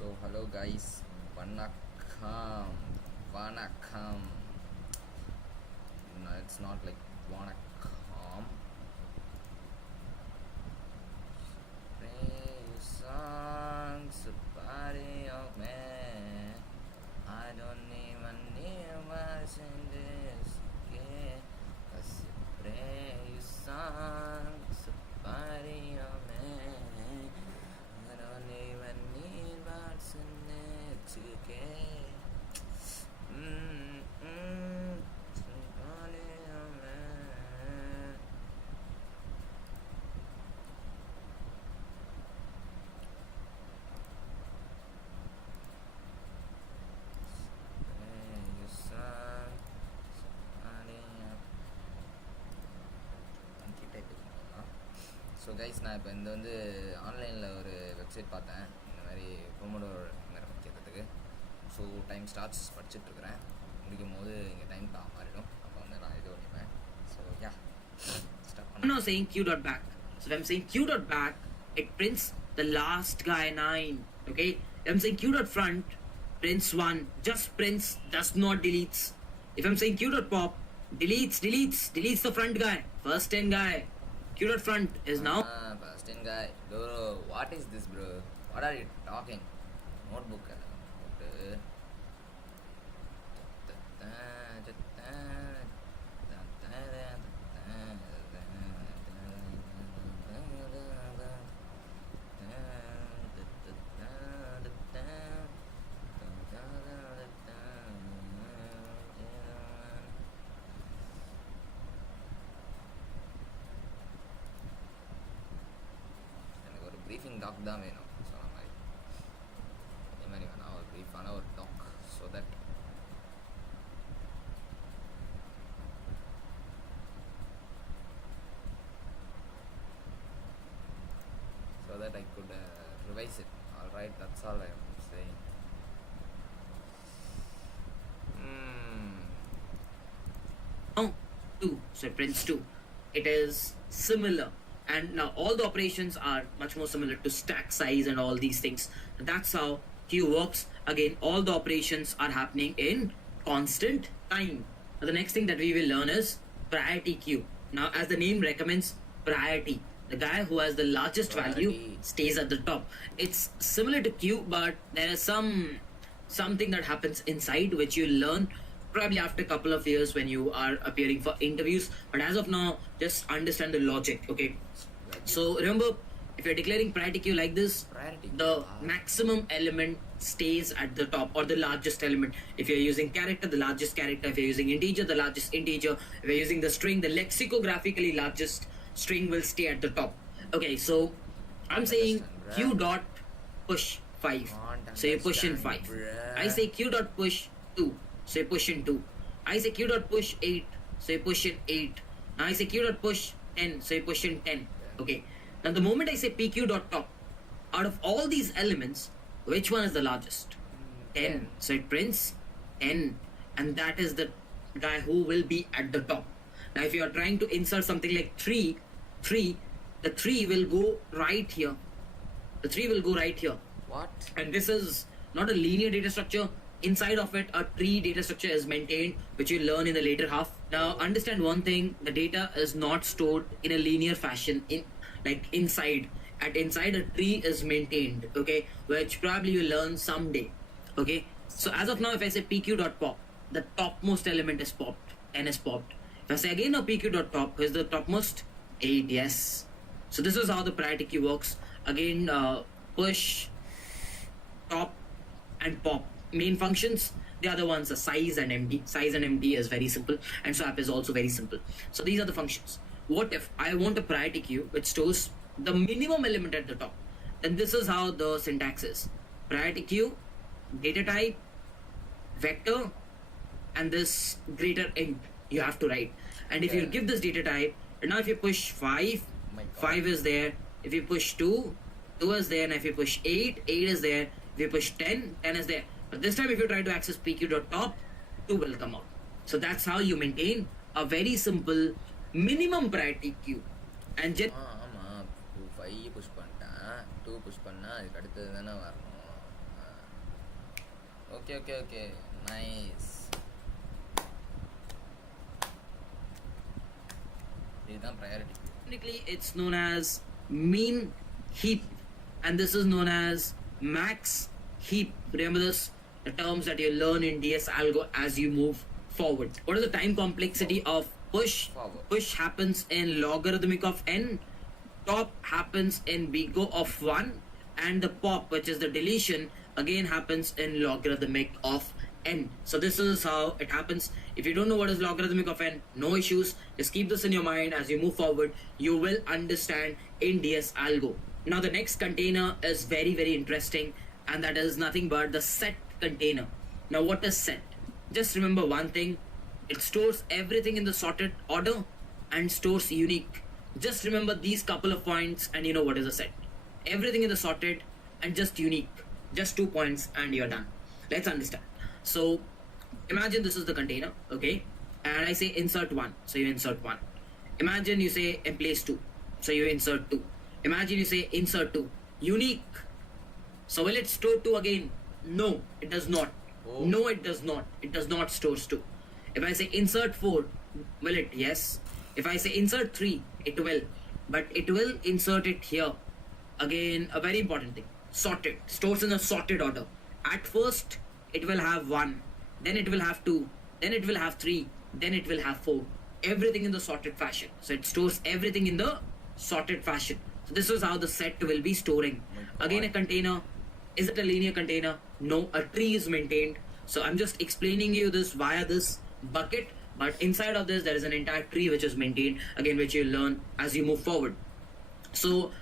So hello guys, vanakkam, vanakkam. No, it's not like vanakkam. Play songs, party of man. I don't even need much in this game. Cause you play songs, party of man. I don't even need what's in it to get. Somebody of man. Play your song, somebody of so guys நான் இப்போ இந்த வந்து ஆன்லைனில் ஒரு website பார்த்தேன் இந்த மாதிரி pomodoro நேரம் வைக்கிறதுக்கு. ஸோ டைம் ஸ்டார்ட்ஸ் படிச்சுட்ருக்கிறேன். முடிக்கும் போது இங்கே டைம் மாறிடும். அப்போ வந்து நான் இது பண்ணிப்பேன். So yeah start I'm now saying q dot back. So if I'm saying q dot back, it prints the last guy 9. Okay. If I'm saying q dot front, prints 1. Just prints, does not deletes. If I'm saying q dot pop, deletes the front guy. First 10 guy. Q dot front is now. First in guy. Bro, what is this, bro? What are you talking? Notebook. Briefing doc தான் வேணும் சொன்ன மாதிரி. அதே மாதிரி வேணால் ஒரு ப்ரீஃபான ஒரு talk so that I could revise it. Alright, that's all I am saying. Now 2. So it prints 2. It is similar. And now all the operations are much more similar to stack size and all these things. That's how Q works. Again, all the operations are happening in constant time. Now the next thing that we will learn is priority queue. Now as the name recommends, priority. The guy who has the largest value stays at the top. It's similar to queue, but there is something that happens inside which you learn probably after a couple of years when you are appearing for interviews. But as of now, just understand the logic, okay? So remember, if you're declaring priority queue like this, the maximum element stays at the top, or the largest element. If you're using character, the largest character. If you're using integer, the largest integer. If you're using the string, the lexicographically largest string will stay at the top. Okay, so I'm saying q dot push 5. So you push in 5. I say q dot push 2. So you push in 2. I say q dot push 8. So you push in 8. Now I say q dot push 10. So you push in 10. Okay. Now the moment I say pq dot top, out of all these elements, which one is the largest? 10. So it prints 10. And that is the guy who will be at the top. Now if you are trying to insert something like 3, the 3 will go right here. The 3 will go right here. What? And this is not a linear data structure. Inside of it, a tree data structure is maintained, which you learn in the later half. Now, understand one thing: the data is not stored in a linear fashion. Inside a tree is maintained. Okay, which probably you learn someday. Okay. So as of now, if I say pq dot pop, the topmost element is popped. 10 is popped. If I say again now pq dot top, is the topmost 8? Yes. So this is how the priority queue works. Again, push, top, and pop. Main functions, the other ones are size and empty. Size and empty is very simple, and swap is also very simple. So these are the functions. What if I want a priority queue which stores the minimum element at the top? Then this is how the syntax is: priority queue, data type, vector, and this greater int you have to write. And if you give this data type, and now if you push 5, 5 is there. If you push 2, 2 is there. And if you push 8, 8 is there. If you push 10, 10 is there. But this time if you try to access pq.top, 2 will come out. So that's how you maintain a very simple minimum priority queue. And ஆமாம் 5 push பண்ணிட்டேன், 2 push பண்ணால் அதுக்கு அடுத்தது தானே வரணும். Okay. Nice. இதுதான் priority. Technically, it's known as mean heap, and this is known as max heap. Remember this, the terms that you learn in DS algo as you move forward. What is the time complexity of push? Forward. Push happens in logarithmic of n, top happens in big O of 1, and the pop, which is the deletion, again happens in logarithmic of n. So this is how it happens. If you don't know what is logarithmic of n, no issues, just keep this in your mind. As you move forward, you will understand in DS algo. Now the next container is very, very interesting, and that is nothing but the set container. Now what is set? Just remember one thing, it stores everything in the sorted order and stores unique. Just remember these couple of points and you know what is a set. Everything in the sorted and just unique. Just 2 points and you're done. Let's understand. So imagine this is the container, okay? And I say insert 1, so you insert 1. Imagine you say emplace 2, so you insert 2. Imagine you say insert 2. Unique. So will it store 2 again? No, it does not. Oh. No, it does not. It does not store 2. If I say insert 4, will it? Yes. If I say insert 3, it will. But it will insert it here. Again, a very important thing. Sorted. Stores in a sorted order. At first, it will have 1. Then it will have 2. Then it will have 3. Then it will have 4. Everything in the sorted fashion. So it stores everything in the sorted fashion. So this is how the set will be storing. Again, a container. Is it a linear container? No, a tree is maintained. So I'm just explaining you this via this bucket. But inside of this, there is an entire tree which is maintained. Again, which you learn as you move forward. So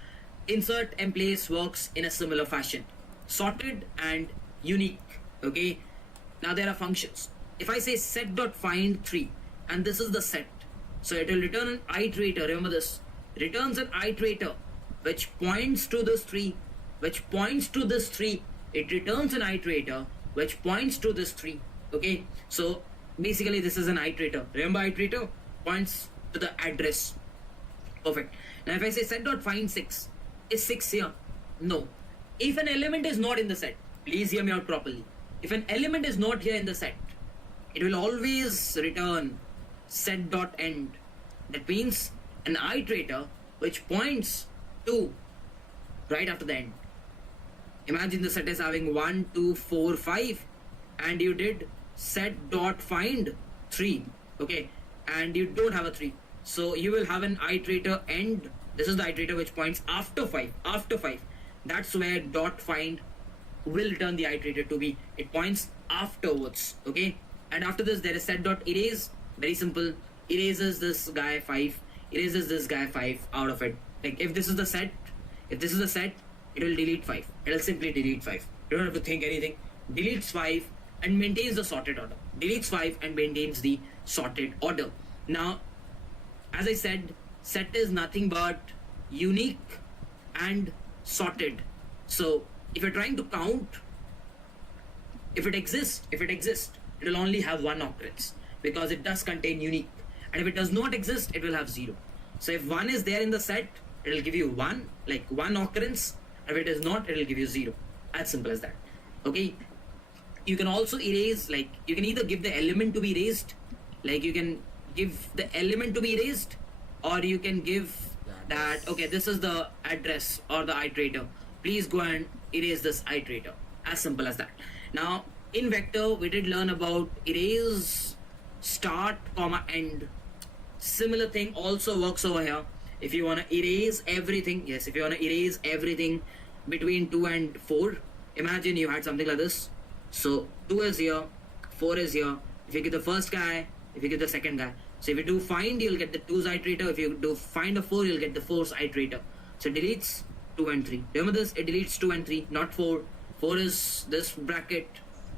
insert and place works in a similar fashion. Sorted and unique. Okay. Now there are functions. If I say set.find 3 and this is the set, so it will return an iterator. Remember this, returns an iterator which points to this 3, which points to this 3. It returns an iterator which points to this 3. Okay, so basically this is an iterator. Remember, iterator points to the address. Perfect. Now if I say set.find 6, is 6 here? No. If an element is not in the set, please hear me out properly. If an element is not here in the set, it will always return set.end. That means an iterator which points to right after the end. Imagine the set is having 1, 2, 4, 5 and you did set.find 3. Okay, and you don't have a 3. So you will have an iterator end. This is the iterator which points after 5. After 5. That's where dot find will return the iterator to be. It points afterwards. Okay. And after this there is set dot erase. Very simple. Erases this guy 5. Erases this guy 5 out of it. Like if this is the set, it will delete 5. It will simply delete 5. You don't have to think anything. Deletes 5 and maintains the sorted order. Deletes 5 and maintains the sorted order. Now, as I said, set is nothing but unique and sorted. So if you're trying to count, if it exists, it will only have 1 occurrence because it does contain unique. And if it does not exist, it will have 0. So if 1 is there in the set, it will give you 1, like 1 occurrence. If it is not, it will give you 0. As simple as that. Okay. You can also erase, like you can either give the element to be erased, like you can give the element to be erased, or you can give that, okay, this is the address or the iterator. Please go and erase this iterator. As simple as that. Now, in vector, we did learn about erase, start, comma, end. Similar thing also works over here. If you want to erase everything, yes, if you want to erase everything between 2 and 4, imagine you had something like this. So 2 is here, 4 is here. If you give the first guy, if you give the second guy. So if you do find, you'll get the 2's iterator. If you do find a 4, you'll get the 4's iterator. So it deletes 2 and 3. Remember this, it deletes 2 and 3, not 4. 4 is this bracket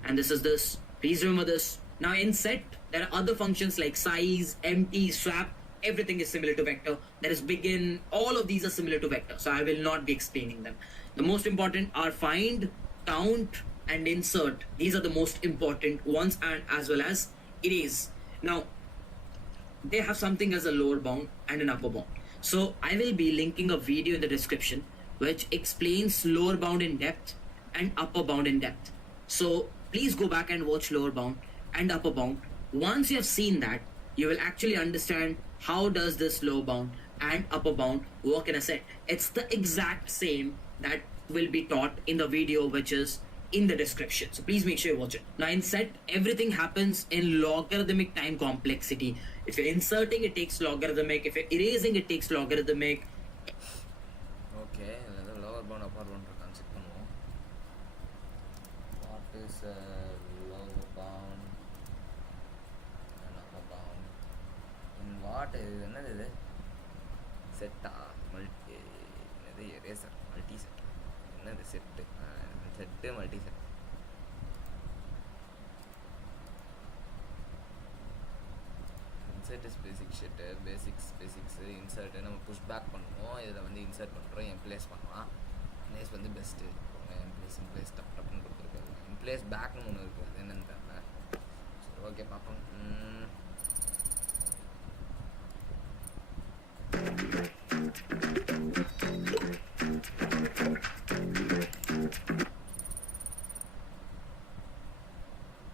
and this is this. Please remember this. Now in set, there are other functions like size, empty, swap. Everything is similar to vector. There is begin. All of these are similar to vector. So I will not be explaining them. The most important are find, count, and insert. These are the most important ones, and as well as erase. Now, they have something as a lower bound and an upper bound. So I will be linking a video in the description which explains lower bound in depth and upper bound in depth. So please go back and watch lower bound and upper bound. Once you have seen that, you will actually understand how does this lower bound and upper bound work in a set. It's the exact same that will be taught in the video which is in the description. So please make sure you watch it. Now in set, everything happens in logarithmic time complexity. If you're inserting, it takes logarithmic. If you're erasing, it takes logarithmic. Okay, lower bound, upper bound concept பண்ணுவோம். What is lower bound and upper bound? In what is என்னது இது? செட்டா multi என்னது eraser multi set என்னது set set multi set insert is basic shit basics insert நம்ம push back பண்ணுவோம். இதில் வந்து இன்சர்ட் பண்ணுறோம், எம்ப்ளேஸ் பண்ணலாம். எம்ப்ளேஸ் வந்து பெஸ்ட்டு. எம்ப்ளேஸ் டப் டப்னு கொடுத்துருக்காரு. எம்ப்ளேஸ் பேக்னு ஒன்று இருக்குது, அது என்னென்னு தெரியல. சரி ஓகே பார்ப்போம்.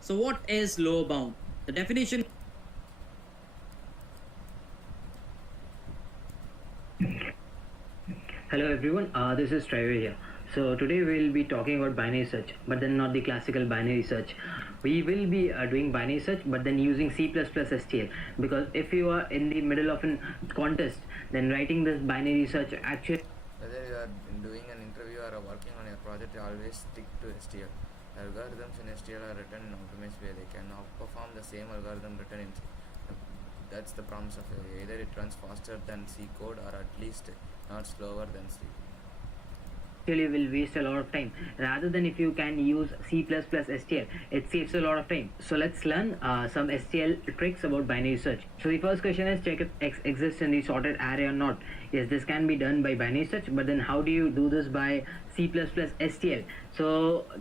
So what is lower bound? The definition. Hello everyone, this is Trevor here. So today we'll be talking about binary search, but then not the classical binary search. We will be doing binary search, but then using C++ STL, because if you are in the middle of a contest, then writing this binary search actually. Whether you are doing an interview or working on your project, you always stick to STL. Algorithms in STL are written in optimized way. They can outperform the same algorithm written in C. That's the promise of it. Either it runs faster than C code or at least not slower than C. Actually will waste a lot of time. Rather than if you can use C++ STL, it saves a lot of time. So let's learn some STL tricks about binary search. So the first question is, check if X exists in the sorted array or not. Yes, this can be done by binary search, but then how do you do this by C++ STL? So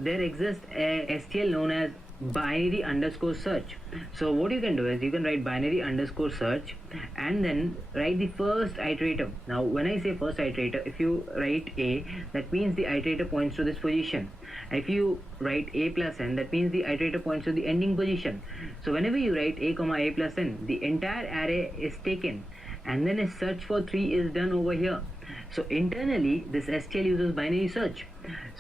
there exists a STL known as binary underscore search. So what you can do is you can write binary underscore search and then write the first iterator. Now when I say first iterator, if you write A, that means the iterator points to this position. If you write A plus n, that means the iterator points to the ending position. So whenever you write A comma A plus n, the entire array is taken and then a search for 3 is done over here. So internally this STL uses binary search.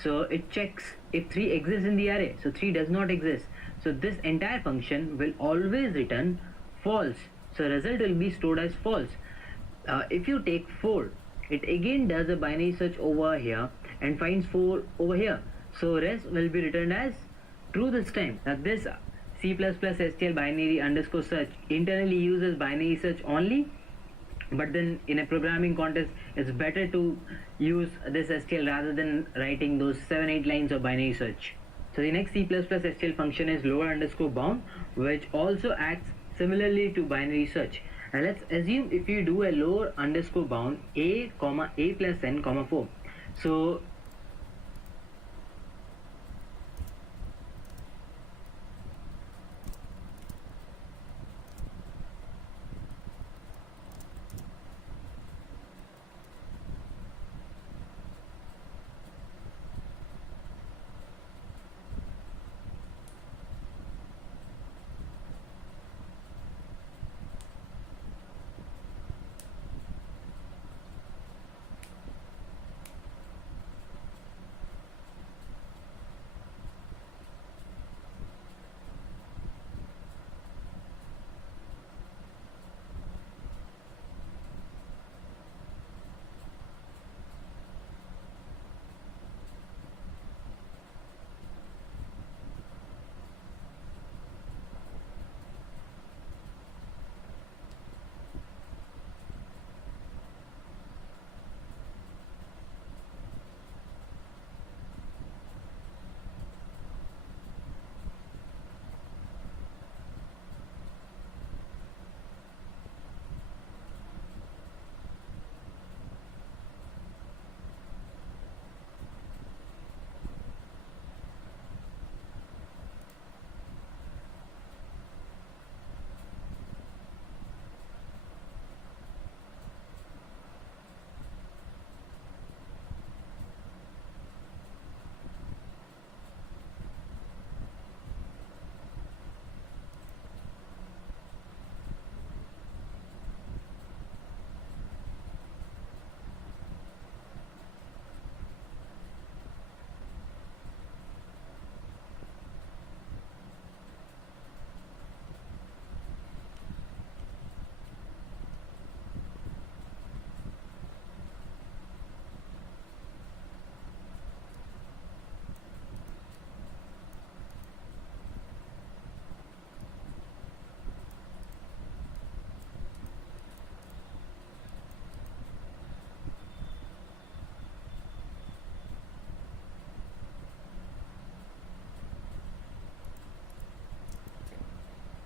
So it checks if 3 exists in the array. So 3 does not exist. So this entire function will always return false. So result will be stored as false. If you take 4, it again does a binary search over here and finds 4 over here. So rest will be returned as true this time. Now this C++ STL binary underscore search internally uses binary search only. But then in a programming context, it's better to use this STL rather than writing those 7-8 lines of binary search. So the next C++ STL function is lower underscore bound, which also acts similarly to binary search. Now let's assume if you do a lower underscore bound A comma A plus n comma 4. So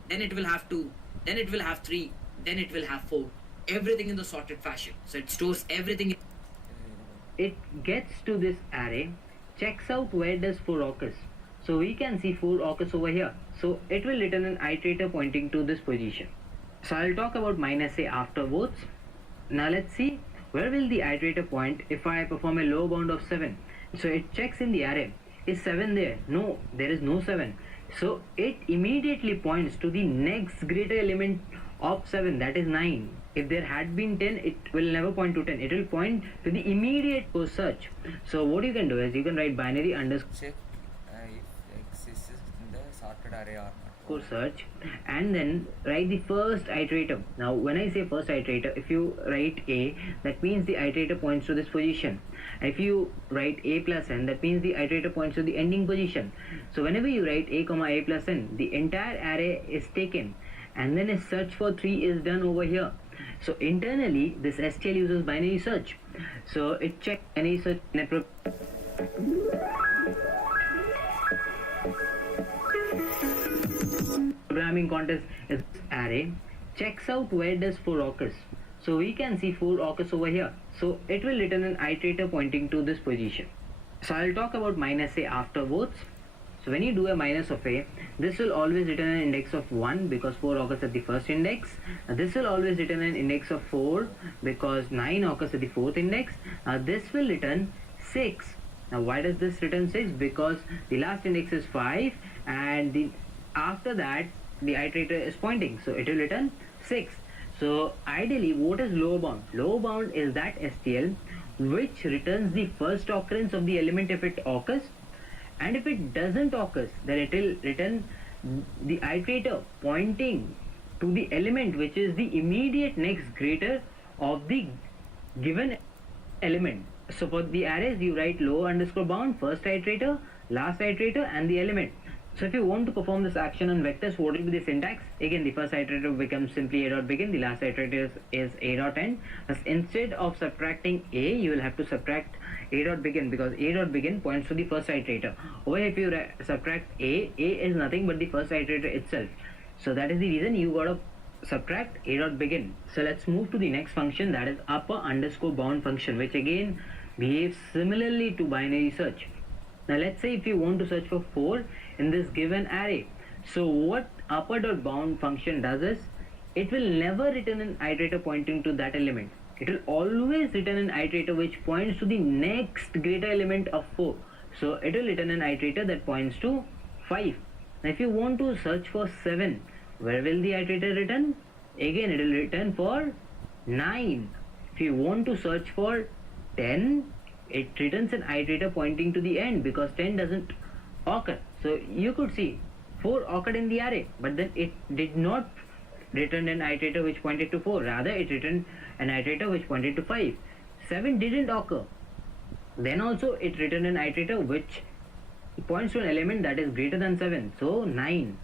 then it will have 2, then it will have 3, then it will have 4. Everything in the sorted fashion. So it stores everything. It gets to this array, checks out where does 4 occurs. So we can see 4 occurs over here. So it will return an iterator pointing to this position. So I'll talk about -a afterwards. Now let's see where will the iterator point if I perform a low bound of 7. So it checks in the array. Is 7 there? No, there is no 7. So it immediately points to the next greater element of 7, that is 9. If there had been 10, it will never point to 10. It will point to the immediate post search. So what you can do is you can write binary underscore check if X is in the sorted array or not. search and then write the first iterator. Now when I say first iterator, if you write A, that means the iterator points to this position. If you write A plus n, that means the iterator points to the ending position. So whenever you write A comma A plus n, the entire array is taken and then a search for 3 is done over here. So internally this STL uses binary search. So it checks binary search in a programming context is array, checks out where does 4 occurs. So we can see 4 occurs over here. So it will return an iterator pointing to this position. So I'll talk about -a afterwards. So when you do a minus of a, this will always return an index of 1 because 4 occurs at the first index. This will always return an index of 4 because 9 occurs at the fourth index. This will return 6. Now why does this return 6? Because the last index is 5 and after that the iterator is pointing, so it will return 6. So ideally, what is lower bound? Lower bound is that STL which returns the first occurrence of the element if it occurs, and if it doesn't occur, then it will return the iterator pointing to the element which is the immediate next greater of the given element. So for the arrays, you write lower underscore bound, first iterator, last iterator, and the element. So if you want to perform this action on vectors, what will be the syntax? Again, the first iterator becomes simply a.begin, the last iterator is a.end. But instead of subtracting a, you will have to subtract a.begin because a.begin points to the first iterator. Or if you subtract a is nothing but the first iterator itself. So that is the reason you got to subtract a.begin. So let's move to the next function, that is upper underscore bound function, which again behaves similarly to binary search. Now let's say if you want to search for 4 in this given array. So what upper.bound function does is, it will never return an iterator pointing to that element. It will always return an iterator which points to the next greater element of 4. So it will return an iterator that points to 5. Now if you want to search for 7, where will the iterator return? Again, it will return for 9. If you want to search for 10, it returns an iterator pointing to the end because 10 doesn't occur. So you could see 4 occurred in the array, but then it did not return an iterator which pointed to 4. Rather, it returned an iterator which pointed to 5. 7 didn't occur. Then also it returned an iterator which points to an element that is greater than 7. So 9.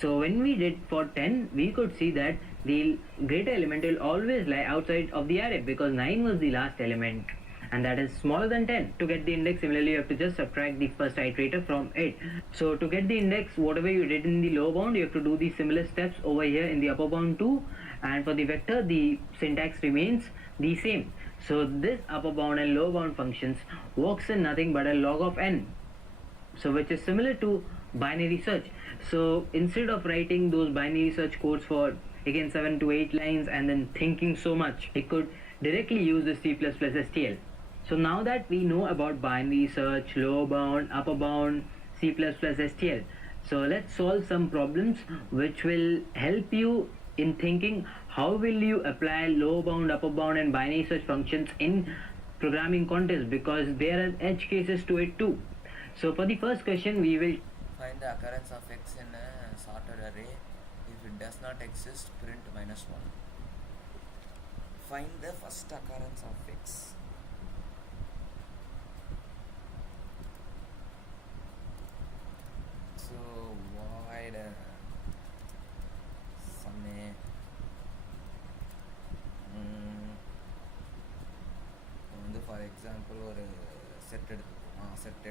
So when we did for 10, we could see that the greater element will always lie outside of the array because 9 was the last element, and that is smaller than 10. To get the index, similarly you have to just subtract the first iterator from it. So to get the index, whatever you did in the lower bound, you have to do the similar steps over here in the upper bound too. And for the vector, the syntax remains the same. So this upper bound and lower bound functions works in nothing but a log of n, so which is similar to binary search. So instead of writing those binary search codes for again 7 to 8 lines and then thinking so much, it could directly use the C++ STL. So now that we know about binary search, lower bound, upper bound, C++ STL, so let's solve some problems which will help you in thinking how will you apply lower bound, upper bound and binary search functions in programming context, because there are edge cases to it too. So for the first question, we will Find the occurrence of x in a sorted array. If it does not exist, print -1. Find the first occurrence of x. So void sum a வந்து for example ஒரு set எடுத்துக்கோமா, set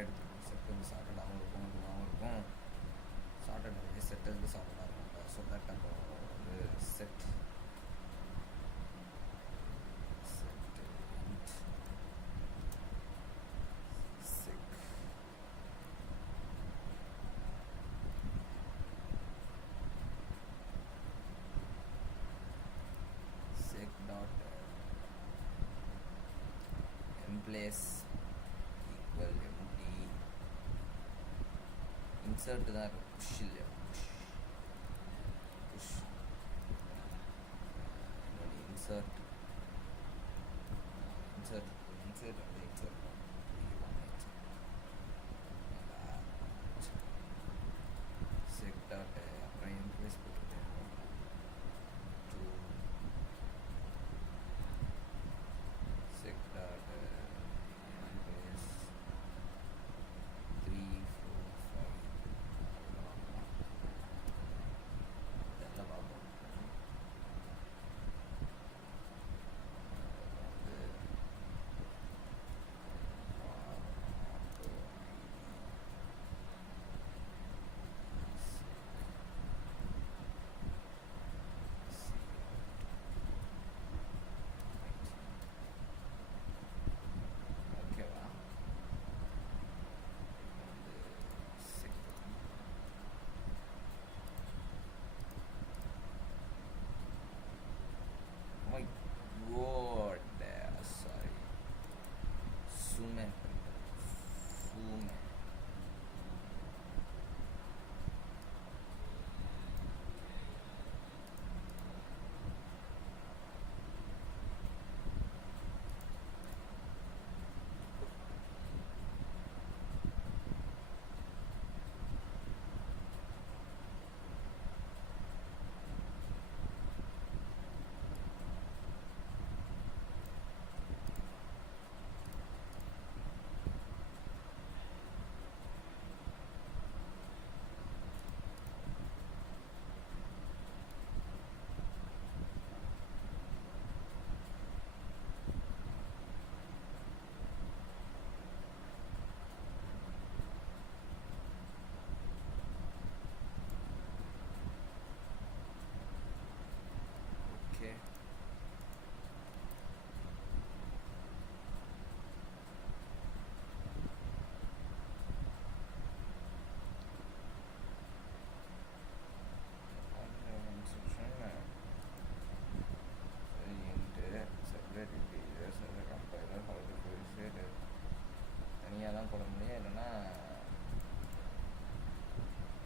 வந்து சார்ட்டடாகவும் இருக்கும், இதுவாகவும் இருக்கும். Chartered set வந்து சார்ட்டடாக இருக்கும். So that அப்போ வந்து set int sec sec dot emplace equal empty insert தான் இருக்கு push இல்லையா push insert sec dot அப்புறம் emplace போட்டுட்டேன் to sec dot emplace 3 4 5 இதெல்லாம் பார்ப்போம் ஓகேவா my god sorry sume okay தனியாக தான் போட முடியும் இல்லைன்னா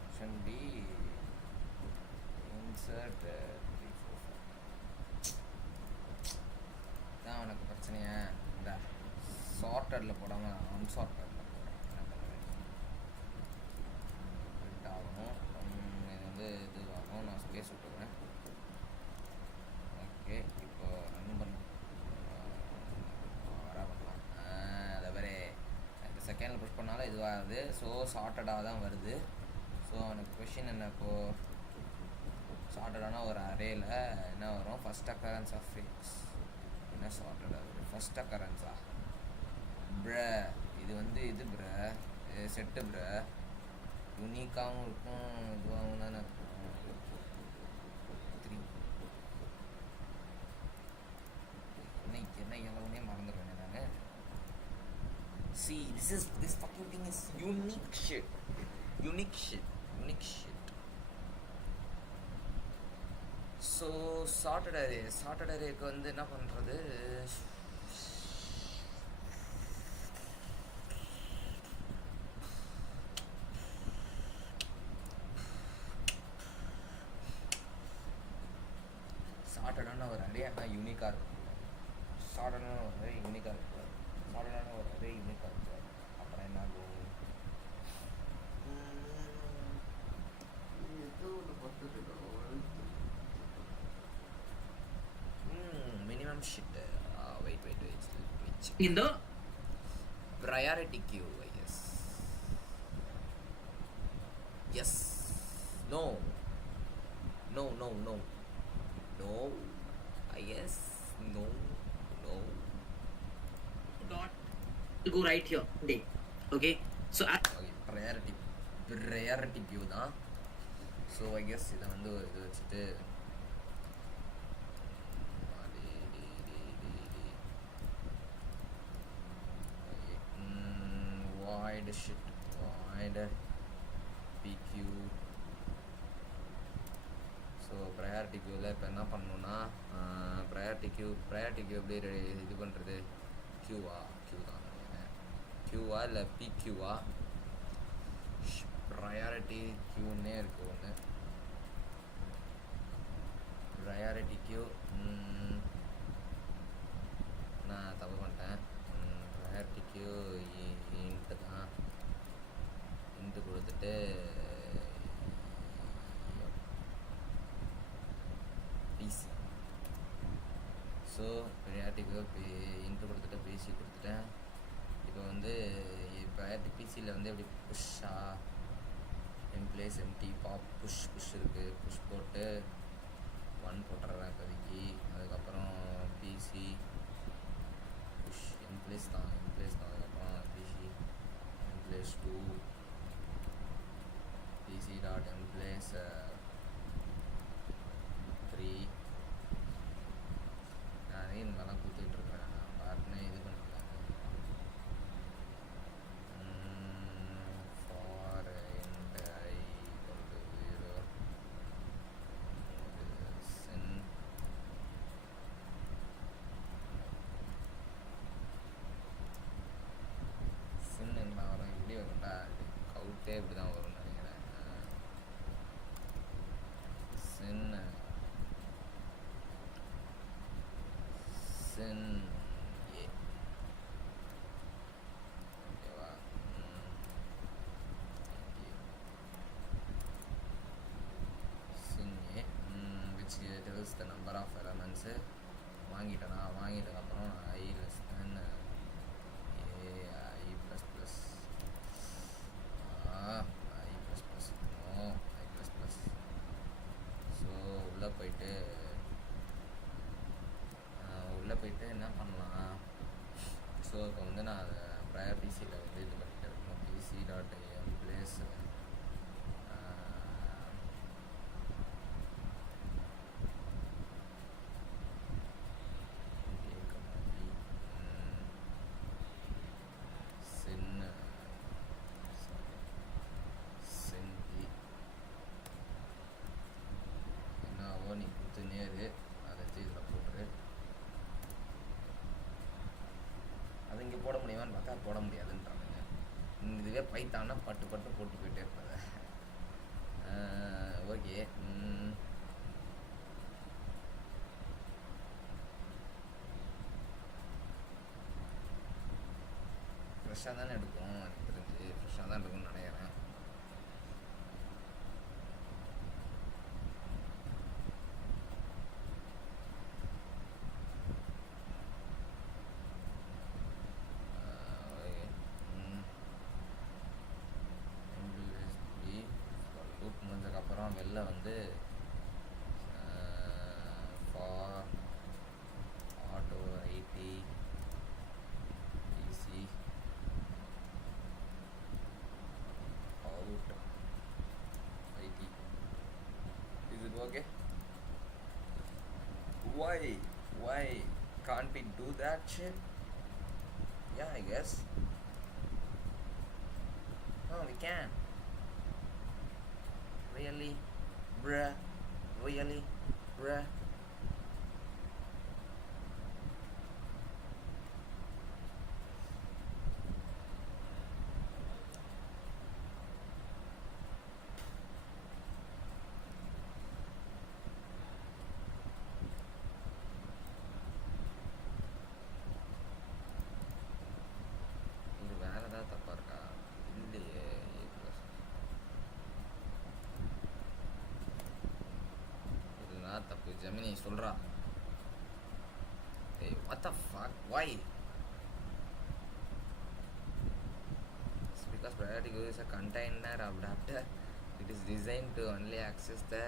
ஆப்ஷன் பி இன்சர்ட் 3 4 5 தான் உனக்கு பிரச்சனையா இந்த சார்ட்டரில் போடாமல் அன்சார்ட்டரில் போடுறேன் என்ன பண்ணுவேன் பிரிண்ட் ஆகணும் இது வந்து இதுவாகும் நான் ஸ்பேஸ் விட்டுக்கிறேன் ஓகே இப்போ ரன் பண்ண வரா பண்ணலாம் அதை வேறு செகண்டில் புஷ் பண்ணாலும் இதுவாகுது ஸோ சார்ட்டடாக தான் வருது ஸோ எனக்கு கொஷின் என்ன இப்போது சார்ட்டடான ஒரு அரேயில் என்ன வரும் ஃபஸ்ட் அக்கரன்ஸ் ஆஃப் ஃபிக்ஸ் என்ன சார்ட்டடாக வருது ஃபஸ்ட் அக்கரன்ஸா ப்ர இது வந்து இது ப்ர செட்டு ப்ர யூனிக்காகவும் இருக்கும் இதுவாகவும் தானே இருக்கும் 3 என்ன எவ்வளவுனே மறந்துடுவேன் நான் see this fucking thing is unique shit so sorted அரேக்கு வந்து என்ன பண்ணுறது சார்ட்டடான ஒரு அரே ஆனால் யூனிக்காக இருக்கும் சார்ட்டடான ஒரு அரே யூனிக்காக இருக்கும் சார்ட்டடான ஒரு அரே யூனிக்காக இருக்கும் அப்புறம் என்ன ஆகும் minimum shit wait In the priority queue I guess no I guess no dot will go right here day. Okay, so okay, priority queue தான் ஸோ ஐ கெஸ் இதை வந்து ஒரு இது வச்சுட்டு void shit void pq. So priority க்யூவில் இப்போ என்ன பண்ணணுன்னா ப்ரையாரிட்டி க்யூ எப்படி இது பண்ணுறது, க்யூவா தான் க்யூவா இல்லை பிக்யூவா, ப்ரையாரிட்டி க்யூன்னே இருக்குது ஒன்று, ப்ரையாரிட்டி க்யூ. நான் தப்பு பண்ணிட்டேன். ப்ரையாரிட்டி க்யூ இன்ட்டு தான், இன்ட்டு கொடுத்துட்டு PC. So priority queue into கொடுத்துட்டு பிசி கொடுத்துட்டேன். இப்போ வந்து ப்ரையாரிட்டி பிசியில் வந்து எப்படி புஷ்ஷா எம்ப்ளேஸ் எம்டி பாப் புஷ் இருக்குது, புஷ் போட்டு 1 போட்டுறேன் இப்போதைக்கு. அதுக்கப்புறம் பிசி புஷ் எம்ப்ளேஸ் தான் அதுக்கப்புறம் பிசி எம்ப்ளேஸ் 2 பிசி டாட் எம்ப்ளேஸ் 3. நான் இந்த மாதிரிலாம் கொடுத்துட்ருக்கேன், நான் பாட்டுன்னு இது பண்ணிட்டேன். For int I equal to 0 sin என்ன வரும், இப்படி வரும்டா, கவுட்டே இப்படி தான் வரும்னு நினைக்கிறேன். sin a ஓகேவா. sin a which tells the number of elements. வாங்கிட்டதுக்கப்புறம் I less than I plus plus I plus plus no I plus plus. So உள்ளே போயிட்டு என்ன பண்ணலாம். ஸோ இப்போ வந்து நான் அதை ப்ரையர் பிசியில் வந்து இது பண்ணிட்டு இருக்கணும். பிசி டாட் எம்ப்ளேஸ் என்னவோ நீ கொடுத்துனே இரு, அதை எடுத்து இதில் போட்டுரு. அது இங்கே போட முடியுமான்னு பார்த்தா போட முடியாதுன்றானுங்க. இதுவே பைத்தானா பட்டு போட்டு போயிட்டே இருப்பதை. ஓகே, ஃப்ரெஷ்ஷாக தானே எடுக்கும், எனக்கு தெரிஞ்சு ஃப்ரெஷ்ஷாக தான் எடுக்கும்னு நினைக்கிறேன். முடிஞ்சதுக்கப்புறம் வெளில வந்து for auto ID PC out ID. Is it okay? Why can't we do that shit? Yeah, I guess. No, we can. Really, bruh? இது வேற ஏதாவது தப்பா இருக்கா? இல்லையே. இதுதான் தப்பு. ஜெமினி சொல்றா. Hey, what the fuck? Why? It's because priority queue is a container adapter. It is designed to only access the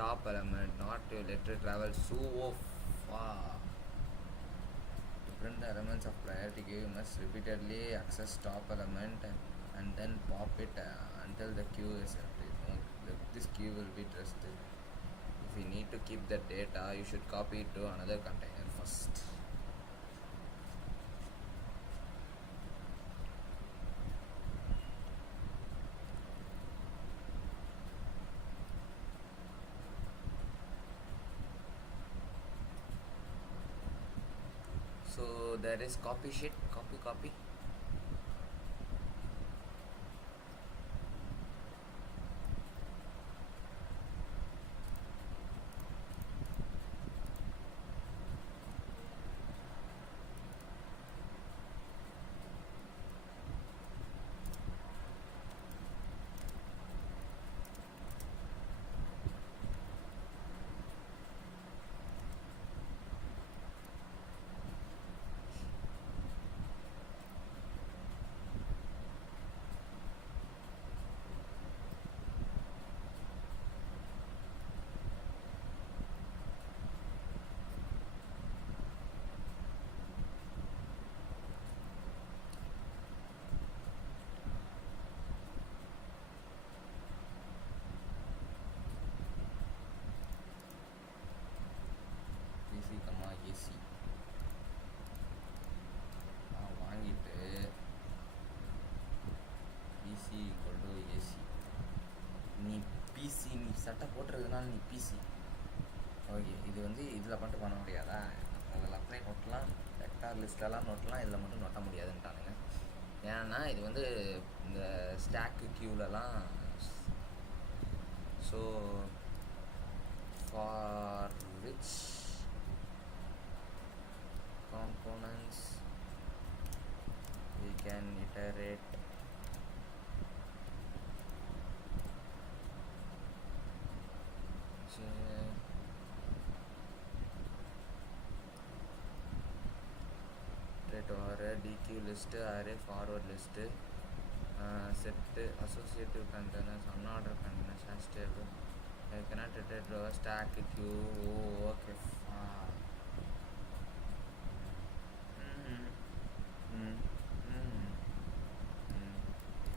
top element, not to let it travel so far. To print the elements of priority queue, you must repeatedly access top element and then pop it until the queue is empty. Okay. this queue will be trusted. If you need to keep the data, you should copy it to another container first. So there is copy sheet, copy. PC, AC வாங்கிட்டு PC equal to AC. நீ PC நீ சட்டை போட்டுறதுனால நீ PC. Okay, இது வந்து இதில் மட்டும் பண்ண முடியாதா? அதில் அப்ளை நோட்டலாம், வெக்டார் லிஸ்டெல்லாம் நோட்டலாம், இதில் மட்டும் நோட்ட முடியாதுன்ட்டானுங்க. ஏன்னா இது வந்து இந்த ஸ்டாக்கு க்யூலலாம். So for which components we can iterate or DQ list, array forward list, set associative containers, unordered containers, hash table. I cannot iterate stack queue. Oh, okay, fine.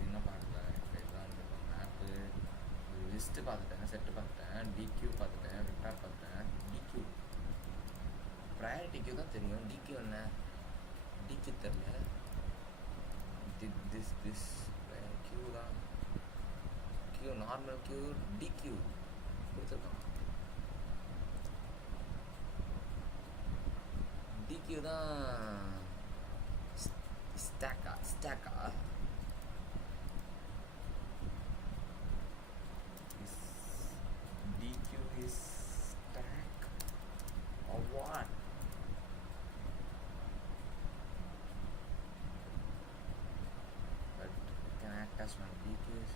என்ன பார்க்கல, இப்போ இதுதான் வந்து மேப்பு லிஸ்ட்டு பார்த்துட்டேன், set பார்த்துட்டேன், டிக்யூ பார்த்துட்டேன், vector பார்த்துட்டேன். டிக்யூ priority queue தான் தெரியும், டிக்யூ என்ன டிக்யூ தெரில. திஸ் கியூ தான், கியூ நார்மல் கியூ, டிக்யூ கொடுத்துருக்கான். டிக்யூ தான் ஸ்டாக்கா DQ is stack or what? But it can act as one. DQ is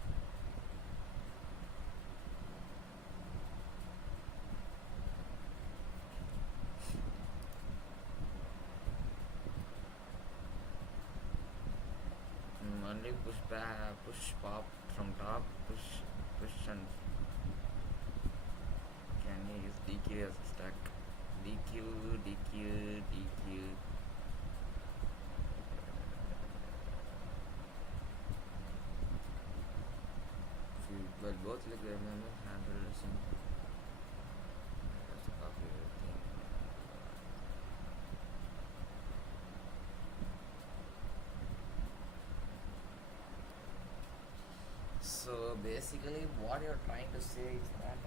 only push back, push pop from top, push and can you use DQ as a stack? DQ. Well, both like remember handle listen. That's a copy everything. So basically what you're trying to say is that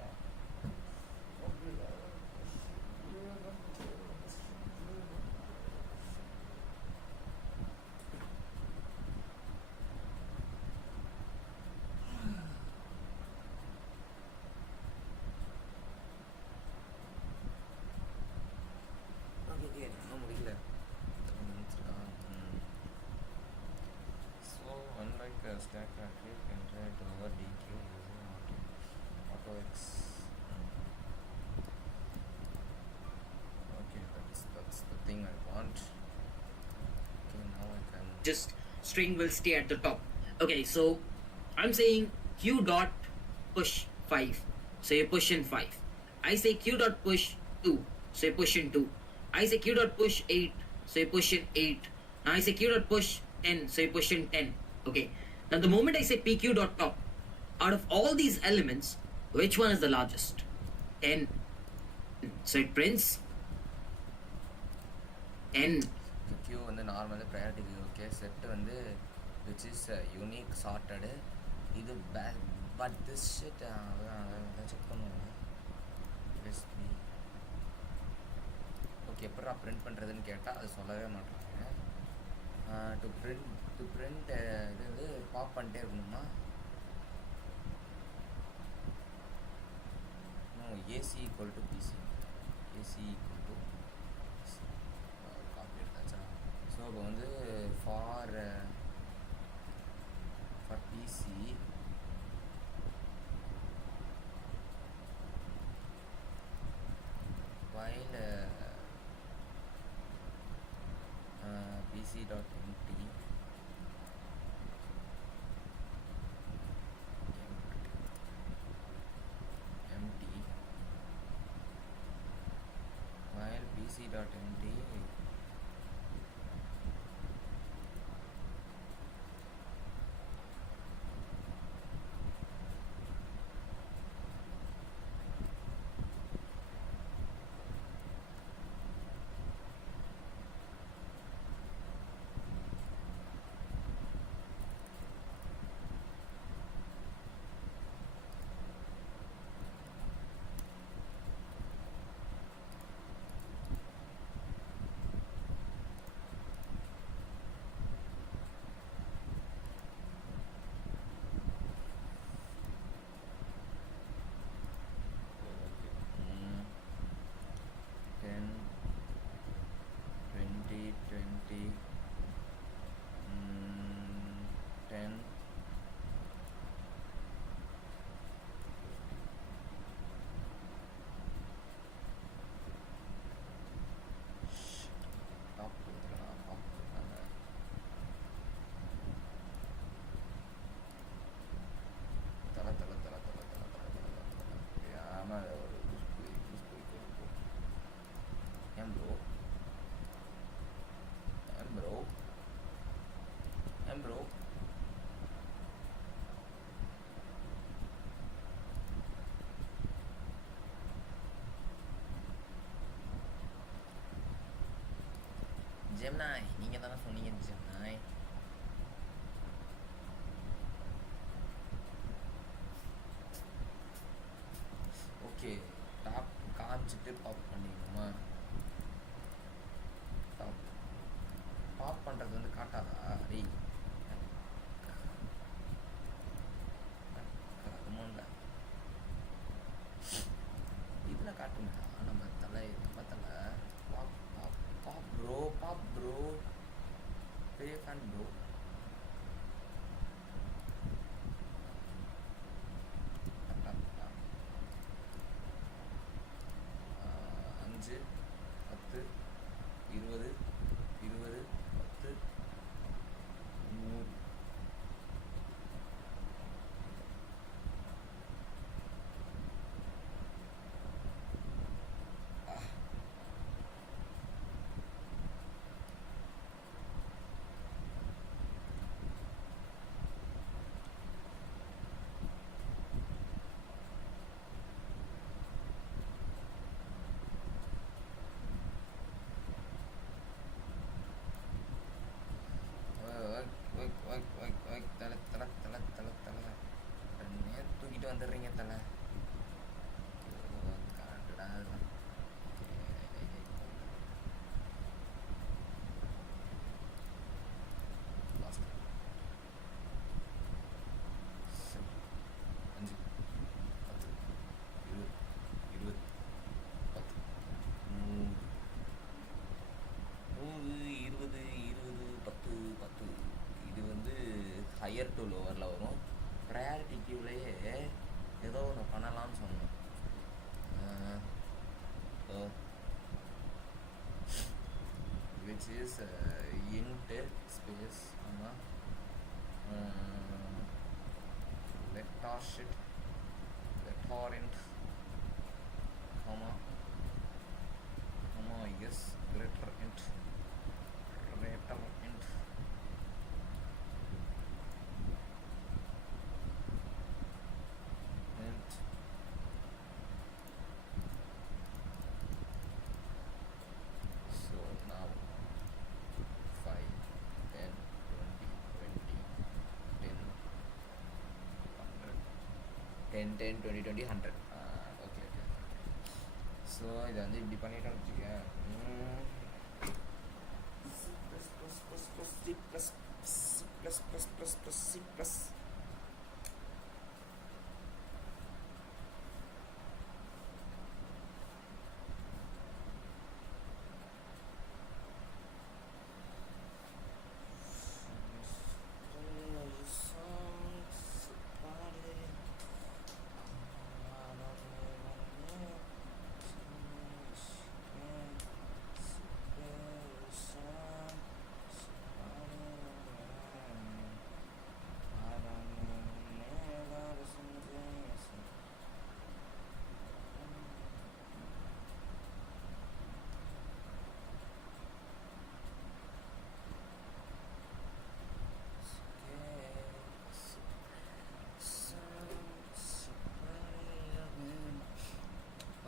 stack tree can generate over DQ using AutoX. Okay, that's the thing I want. Okay, now I can just string will stay at the top. Okay, so I'm saying q dot push 5, so you push in 5. I say q dot push 2, so you push in 2. I say q dot push 8, so you push in 8. Now I say q dot push 10, so you push in 10. Okay, now the moment I say pq dot top, out of all these elements, which one is the largest? 10. So it prints n. Q வந்து normal priority okay set வந்து which is unique சார்ட்டடு இது but this shit check பண்ணுவாங்க SP okay எப்படா print பண்ணுறதுன்னு கேட்டால் அது சொல்லவே மாட்டாங்க. டு பிரிண்ட் இது வந்து பாப் பண்ணிட்டே இருக்கணுமா? AC equal to PC AC equal to copy எடுத்தாச்சா? ஸோ இப்போ வந்து for PC while pc.empty while pc.empty bro Gemini நீங்கள் தானே சொன்னீங்க Gemini ஓகே டாப் காமிச்சிட்டு பாப் பண்ணிக்கணுமா? டாப் பாப் பண்ணுறது வந்து காட்டாதா? டேய் இதில் காட்டுங்க நம்ம தலை பாப் பாப் பாப் ப்ரோ பெரிய ஃபேன் ப்ரோ. அஞ்சு 10 20 20 10 100 தலை தூக்கிட்டு வந்துடுறீங்க தலை கரெக்டா அஞ்சு 10 20 10 100 20 10 இது வந்து ஹையர் டு லோவரில் வரும். ப்ரையாரிட்டி கியூலேயே ஏதோ ஒன்று பண்ணலாம்னு சொன்னோம். விச் இஸ் இன்ட்டு ஸ்பேஸ் ஆமாம் வெக்டார் ஷிட் vector int S greater int 10 10 20 20 100. Okay okay. So இதை வந்து இப்படி பண்ணிட்டோம்னு வச்சுக்கேன். C++.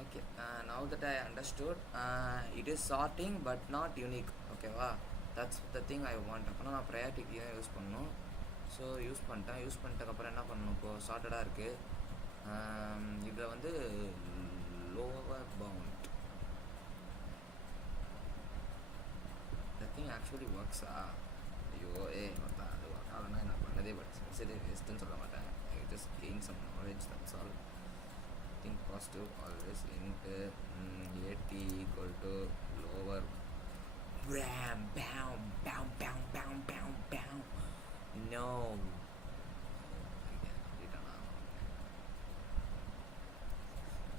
Okay, now that I understood, it is sorting but not unique. Okay, that's the thing I want. அப்போ நான் ப்ரையாரிட்டிக்கு தான் use பண்ணணும். ஸோ யூஸ் பண்ணிட்டதுக்கப்புறம் என்ன பண்ணணும்? இப்போது சார்ட்டடாக இருக்குது. இதில் வந்து lower bound the thing actually works. ஐயோ அது ஒர்க் ஆகணும்னா என்ன பண்ணதே பட் சரி வேஸ்ட்டுன்னு சொல்ல மாட்டேன். I just gain some knowledge, that's all. Think positive always. Int at equal to lower bam bam bam bam bam bam bam. No.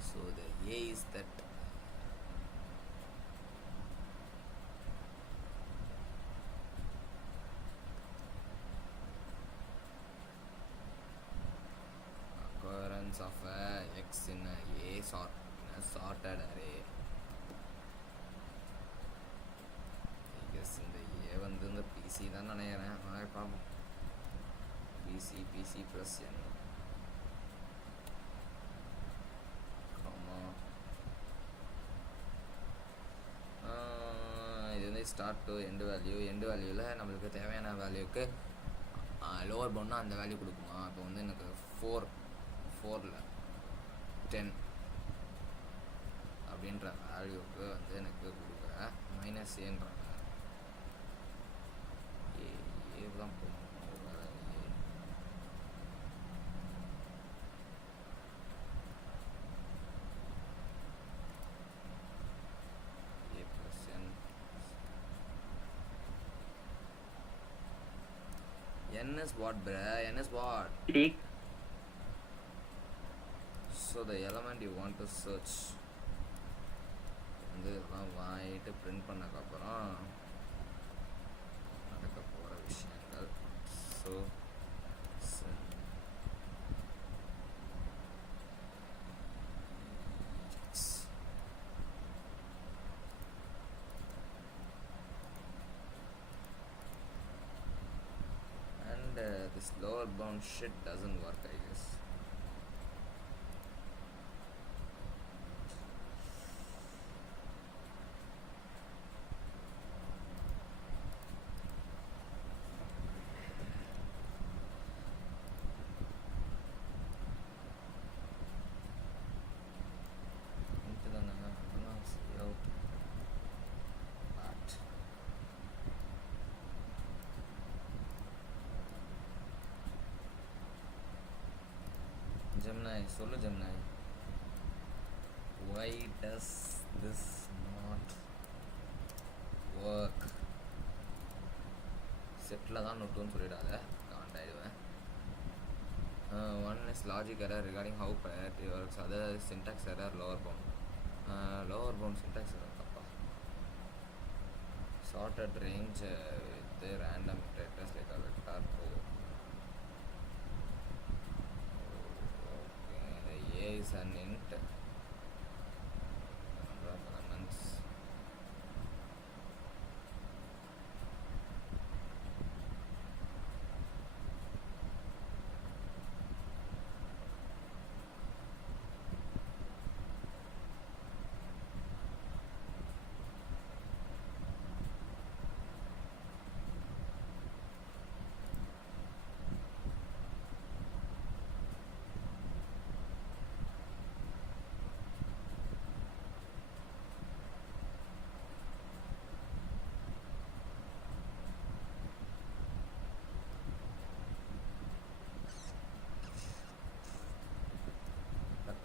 So the A is that occurrence of X in a sorted array. I guess இந்த A வந்து இந்த PC தான் நினைக்கிறேன். பார்ப்போம். PC plus N comma இது வந்து start to end வேல்யூவில் நம்மளுக்கு தேவையான வேல்யூக்கு லோவர் பவுண்ட்னா அந்த வேல்யூ கொடுக்குமா? இப்போ வந்து எனக்கு 4ல் 10 அப்படின்ற வேல்யூக்கு வந்து எனக்கு கொடுக்குறேன். -ஏன்றாங்க. ஏ தான் போகணும். N is what, bruh? N is what? Take. So the element you want to search வந்து இதெல்லாம் வாங்கிட்டு பிரிண்ட் பண்ணக்கப்புறம் நடக்க போகிற விஷயங்கள். So this lower bound shit doesn't work, I guess. Gemini, solo Gemini. Why does this not work? Setல தான் நோட்டுன்னு சொல்லிடாத, காண்டாயிடுவேன். One is logic error regarding how priority works. Other is syntax error, lower bound. Lower bound syntax error தப்பா. Sorted range with random iterators like a vector. A is an int. Number of elements.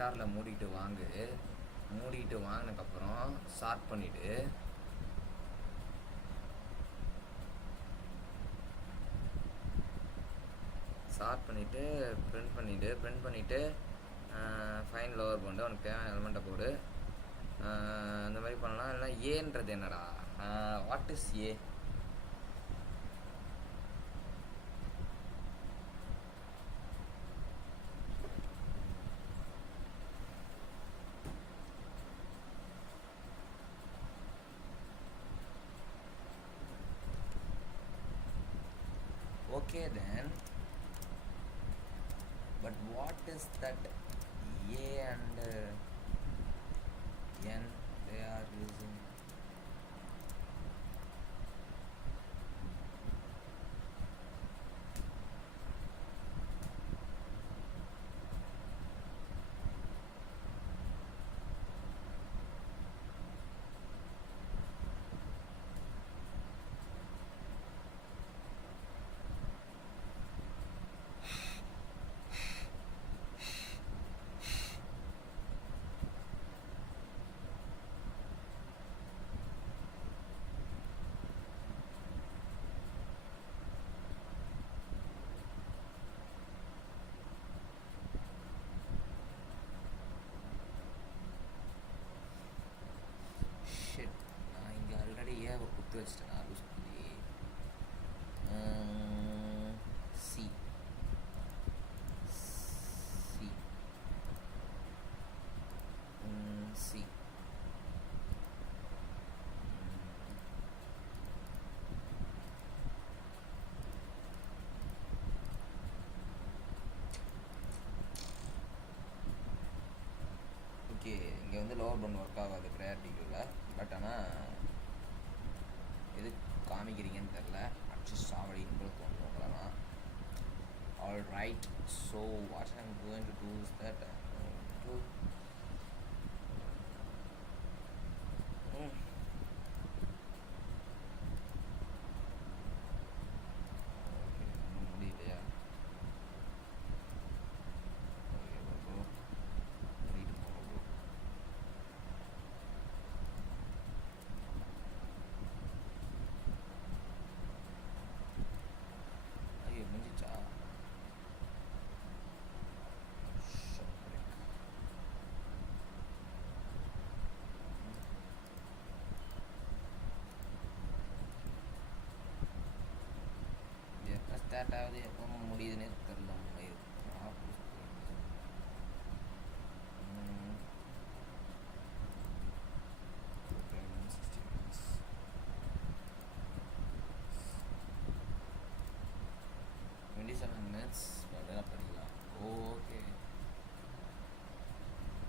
வெக்டாரில் மூடிட்டு வாங்கினதுக்கப்புறம் chart பண்ணிவிட்டு print பண்ணிவிட்டு fine lower போண்டு உனக்கு தேவையான எலிமெண்ட்டை போடு. அந்த மாதிரி பண்ணலாம். இல்லைனா ஏன்றது என்னடா, what is a? Okay then, but what is that A and N they are using? நான் இங்கே ஆல்ரெடி ஏன் குத்து வச்சிட்டேன் லூஸ் பண்ணி. See see see okay. இங்கே வந்து லோவர் பன் ஒர்க் ஆகாது ப்ரையாரிட்டி கியூவில். பட் ஆனால் எது காமிக்கிறீங்கன்னு தெரில. அட்ஜஸ்ட் சாவடின்னு கூட தோணும் உங்களெல்லாம். All right. So what I'm going to do is that முடியலையா? முடிஞ்சிச்சா? எப்போ ஸ்டார்ட் ஆகுது எப்போ முடியுதுன்னே தெரில. minutes படிக்கலாம். ஓகே,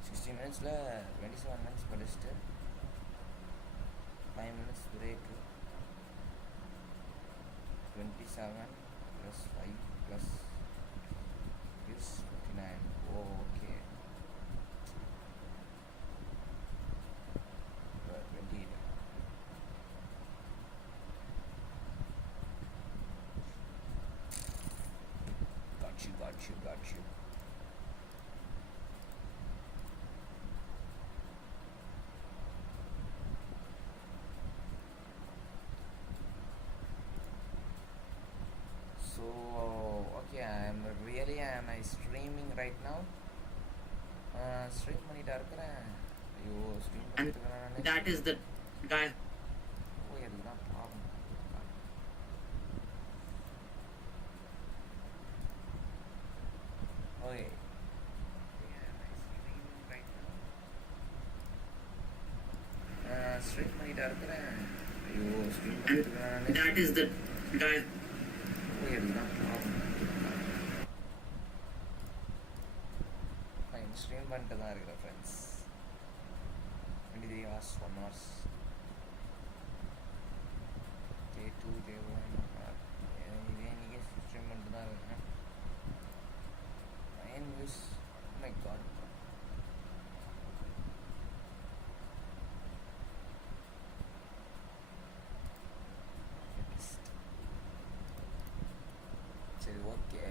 60 minutesல 27 minutes படிச்சுட்டு 5 minutes break. 27 plus 5 plus is 59. Okay, 28. Got you. So, okay, am I streaming right now? Stream பண்ணிட்டா இருக்கறேன். ஐயோ, stream பண்ணிட்டு இருக்கேன் நான். That is the guy. ஓ, இதுதான் ப்ராப்ளம். Okay. Stream பண்ணிட்டா இருக்கறேன். ஐயோ, stream பண்ணிட்டு இருக்கேன் நான். That is the guy. ஓ, இதுதான் ப்ராப்ளம். Fine, stream பண்ணிட்டு தான் இருக்கேன் friends. 23 hours, 1 hours. Day 2, Day 1. இதே நீங்கள் stream பண்ணிட்டு தான் இருக்கேன். 9 views. Oh my god. சரி, okay.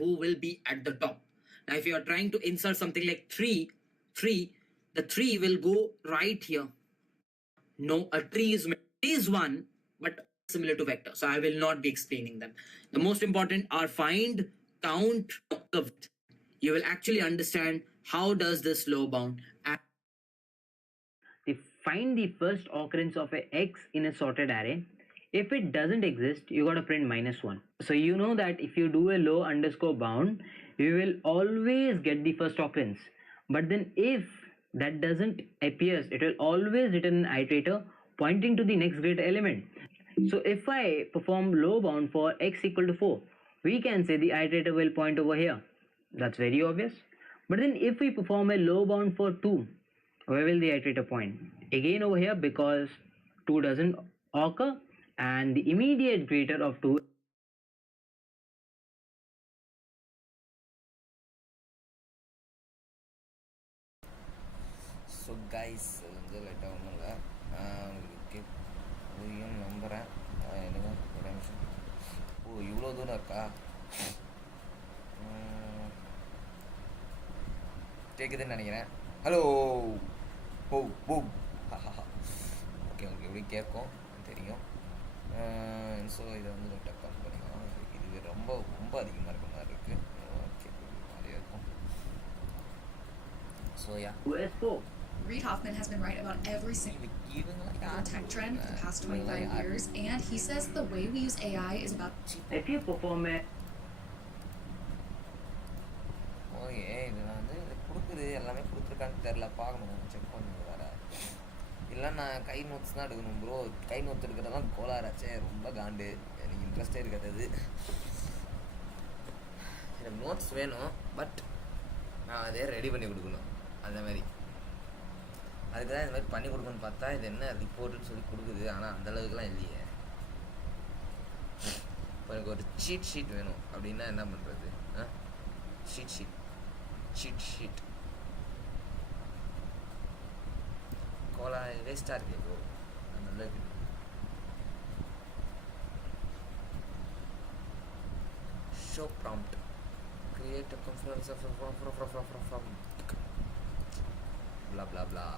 who will be at the top. Now, if you are trying to insert something like 3, the 3 will go right here. No, a tree is 1, but similar to vector. So I will not be explaining them. The most important are find, count, of. You will actually understand how does this low bound. Find the first occurrence of a x in a sorted array. If it doesn't exist, you gotta print -1. So you know that if you do a low underscore bound, you will always get the first occurrence. But then if that doesn't appears, it will always return an iterator pointing to the next greater element. So if I perform low bound for x equal to 4, we can say the iterator will point over here. That's very obvious. But then if we perform a low bound for 2, where will the iterator point? Again over here, because 2 doesn't occur and the immediate greater of 2. So guys அது வந்து லைட்டாக ஒன்றும் இல்லை உங்களுக்கு புரியும் நம்புகிறேன். என்னங்க ஒரு நிமிஷம். ஓ இவ்வளோ தூரம் இருக்கா? கேட்குதுன்னு நினைக்கிறேன். ஹலோ ஓ ஓ ஓகே உங்களுக்கு எப்படி கேட்கும் தெரியும். ஸோ இதை வந்து லைட்டாக கம் பண்ணிக்கலாம். இது ரொம்ப ரொம்ப அதிகமாக இருக்க மாதிரி இருக்குது. ஓகே மாதிரியே இருக்கும். So yeah Reid Hoffman has been right about every single tech trend for the past 25 years, and he says the way we use AI is about... If you perform it... okay இது நான் வந்து கொடுக்குது எல்லாமே கொடுத்துருக்கான்னு தெரில, பார்க்கணும், check பண்ணணும் வேறு. இல்லை நான் கை நோட்ஸ் தான் எடுக்கணும் ப்ரோ. கை நோட்ஸ் எடுக்கிறதெல்லாம் கோளாராச்சே, ரொம்ப காண்டு, எனக்கு இன்ட்ரெஸ்டே இருக்காது. எனக்கு நோட்ஸ் வேணும், பட் நான் அதே ரெடி பண்ணி கொடுக்கணும். அந்த மாதிரி அதுக்கு தான் இந்த மாதிரி பண்ணி கொடுக்கணும்னு பார்த்தா இது என்ன ரிப்போர்ட்டுன்னு சொல்லி கொடுக்குது. ஆனால் அந்தளவுக்குலாம் இல்லையே. இப்போ எனக்கு ஒரு சீட் ஷீட் வேணும் அப்படின்னா என்ன பண்ணுறது? ஷீட் கோலா வேஸ்ட்டாக இருக்கு ப்ரோ. நல்ல show prompt create a conference from blah blah blah.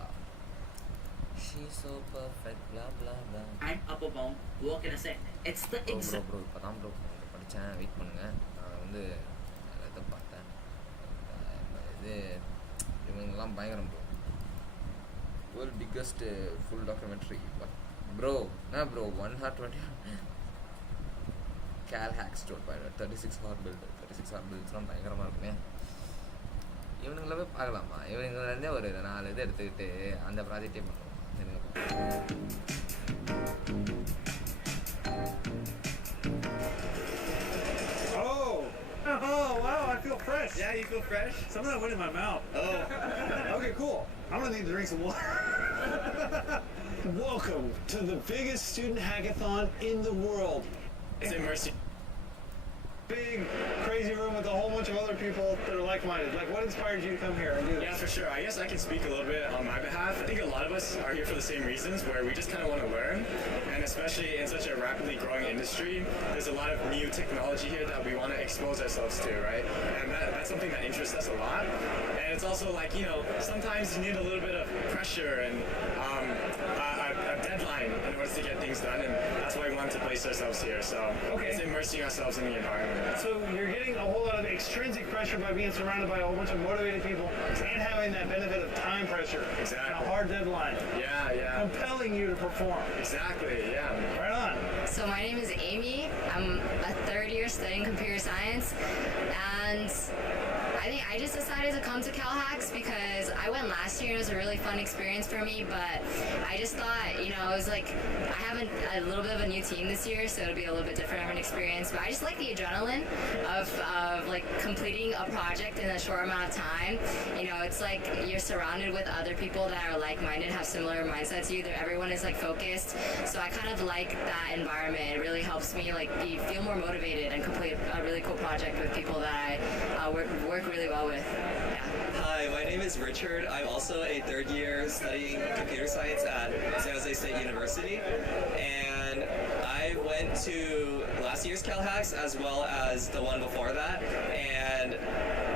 She's so perfect blah blah blah. And upper bound work in a set. It's the exact. Bro இப்போ தான் bro படித்தேன், வெயிட் பண்ணுங்கள். நான் வந்து இதை பார்த்தேன். இது இவங்கெல்லாம் பயங்கரம் bro. World biggest full documentary bro. என்ன ப்ரோ 120 கேல் ஹேக்ஸ் 36 ஹார் பில்ட்ஸ்லாம் பயங்கரமாக இருக்குமே. இவனுங்களை போய் பார்க்கலாமா? இவனுங்களே ஒரு 4 இது எடுத்துக்கிட்டு அந்த ப்ராஜெக்டே பண்ணுவோம். Oh, wow, I feel fresh. Yeah, you feel fresh? Some of that went in my mouth. Oh. Okay, cool. I'm gonna need to drink some water. Welcome to the biggest student hackathon in the world. It's immersive. Big, crazy room with a whole bunch of other people that are like-minded. Like, what inspired you to come here and do this? Yeah, for sure. I guess I can speak a little bit on my behalf. I think a lot of us are here for the same reasons, where we just kind of want to learn. And especially in such a rapidly growing industry, there's a lot of new technology here that we want to expose ourselves to, right? And that's something that interests us a lot. And it's also like, you know, sometimes you need a little bit of pressure and a deadline in order to get things done. And that's why we want to place ourselves here. So it's immersing ourselves in the environment. So you're getting a whole lot of extrinsic pressure by being surrounded by a whole bunch of motivated people and having that benefit of time pressure. Exactly. And a hard deadline. Yeah. Compelling you to perform. Exactly, yeah. Right on. So my name is Amy. I'm a third year studying computer science, and I think I just decided to come to CalHacks because I went last year and it was a really fun experience for me, but I just thought, you know, it was like, I have a little bit of a new team this year, so it'll be a little bit different of an experience, but I just like the adrenaline of like completing a project in a short amount of time. You know, it's like you're surrounded with other people that are like-minded, have similar mindsets to you. Everyone is like focused, so I kind of like that environment. It really helps me like feel more motivated and complete a really cool project with people that I work really well with. Yeah. Hi, my name is Richard. I'm also a third year studying computer science at San Jose State University. And I went to last year's CalHacks as well as the one before that, and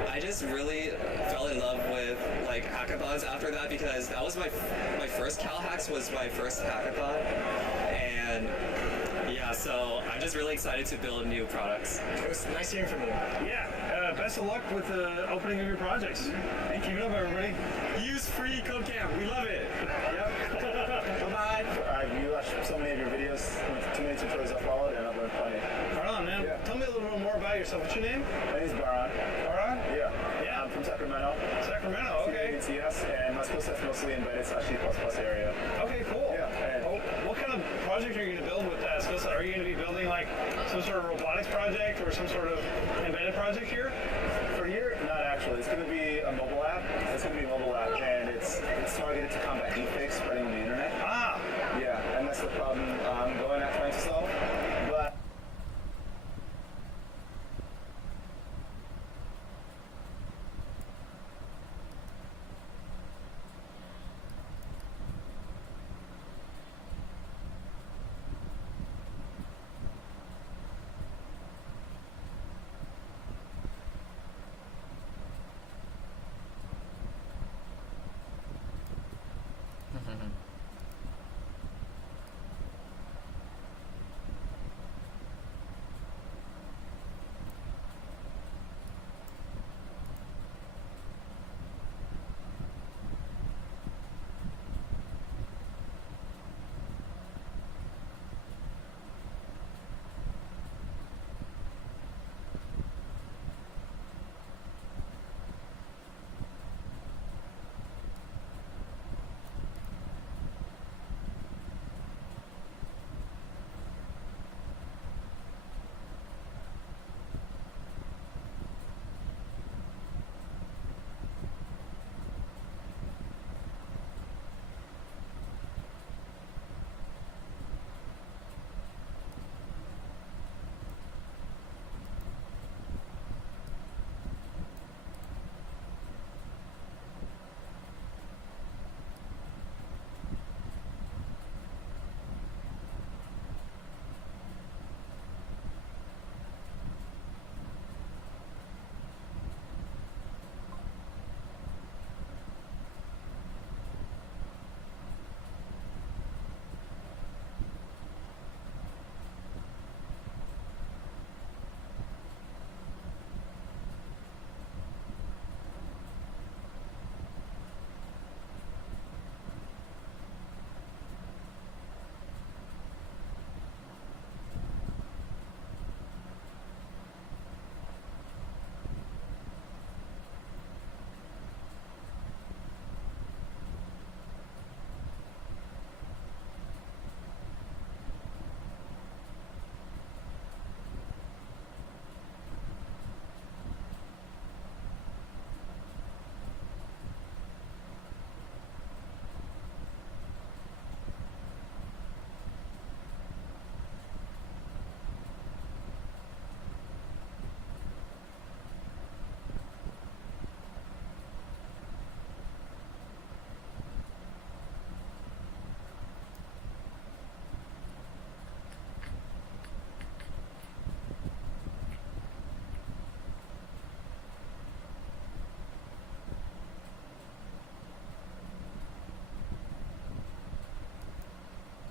I just really fell in love with like hackathons after that, because that was my first CalHacks was my first hackathon, and yeah, so I'm just really excited to build new products. It was nice hearing from you. Yeah, best of luck with the opening of your projects. And keep it up, everybody. Use free CodeCamp. We love it. Yep. Bye-bye. I've watched so many of your videos, too many tutorials I followed, and I've learned plenty. Right on, man. Yeah. Tell me a little bit more about yourself. What's your name? My name's Baran. Baran? Yeah. Yeah. I'm from Sacramento. Sacramento, okay. Yes, and my skill set's mostly embedded /C++ area. Okay, cool. Yeah. Oh, what kind of project are you going to build with that skill set? Are you going to be building like some sort of robotics project or some sort of embedded project here? For here, not actually. It's going to be a mobile app. It's going to be a mobile app, and it's targeted to combat deepfakes spreading on the internet. Ah. Yeah, and that's the problem I'm going at trying to solve. But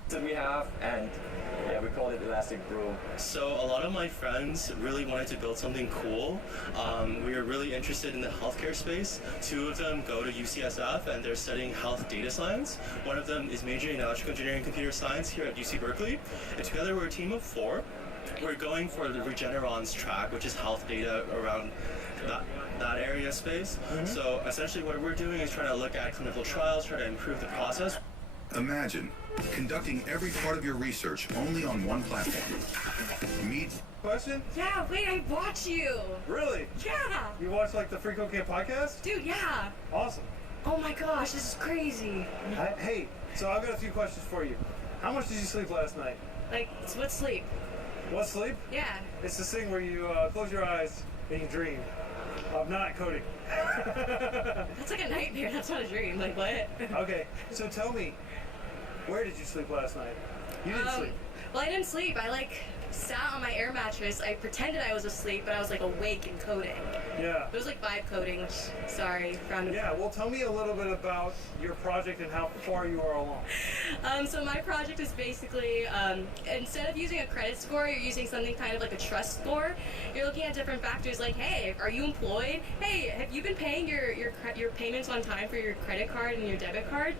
that we have, and yeah, we call it Elastic Broom. So a lot of my friends really wanted to build something cool. We were really interested in the healthcare space. Two of them go to UCSF and they're studying health data science. One of them is majoring in electrical engineering and computer science here at UC Berkeley. And together we're a team of 4. We're going for the Regeneron's track, which is health data around that area space. So essentially what we're doing is trying to look at clinical trials, try to improve the process. Imagine conducting every part of your research only on one platform. Meet. Question? Yeah, wait, I watch you. Really? Yeah. You watch like the Free CodeCamp podcast? Dude, yeah. Awesome. Oh my gosh, this is crazy. Hey, so I've got a few questions for you. How much did you sleep last night? Like, what sleep? What sleep? Yeah. It's this thing where you close your eyes and you dream of not coding. That's like a nightmare. That's not a dream. Like, what? Okay, so tell me, where did you sleep last night? You didn't sleep. Well, I didn't sleep. I sat on my air mattress. I pretended I was asleep, but I was like awake and coding. Yeah. It was like vibe coding, which, sorry, round of Yeah, well, tell me a little bit about your project and how far you are along. So my project is basically, instead of using a credit score, you're using something kind of like a trust score. You're looking at different factors like, hey, are you employed? Hey, have you been paying your payments on time for your credit card and your debit card?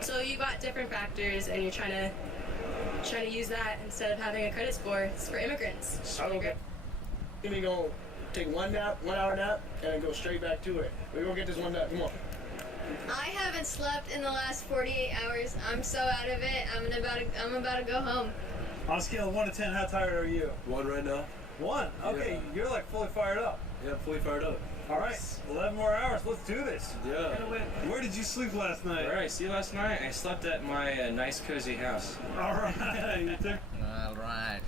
So you got different factors, and you're trying to use that instead of having a credit score. It's for immigrants. It's really great. Then we gonna take 1 hour nap, and then go straight back to it. We're gonna get this one nap. Come on. I haven't slept in the last 48 hours. I'm so out of it. I'm about to go home. On a scale of 1 to 10, how tired are you? 1 right now. 1? Okay, Yeah. you're like fully fired up. Yeah, fully fired up. All right, 11 more hours. Let's do this. Yeah. Where did you sleep last night? All right, see last night I slept at my nice cozy house. All right. You took... All right.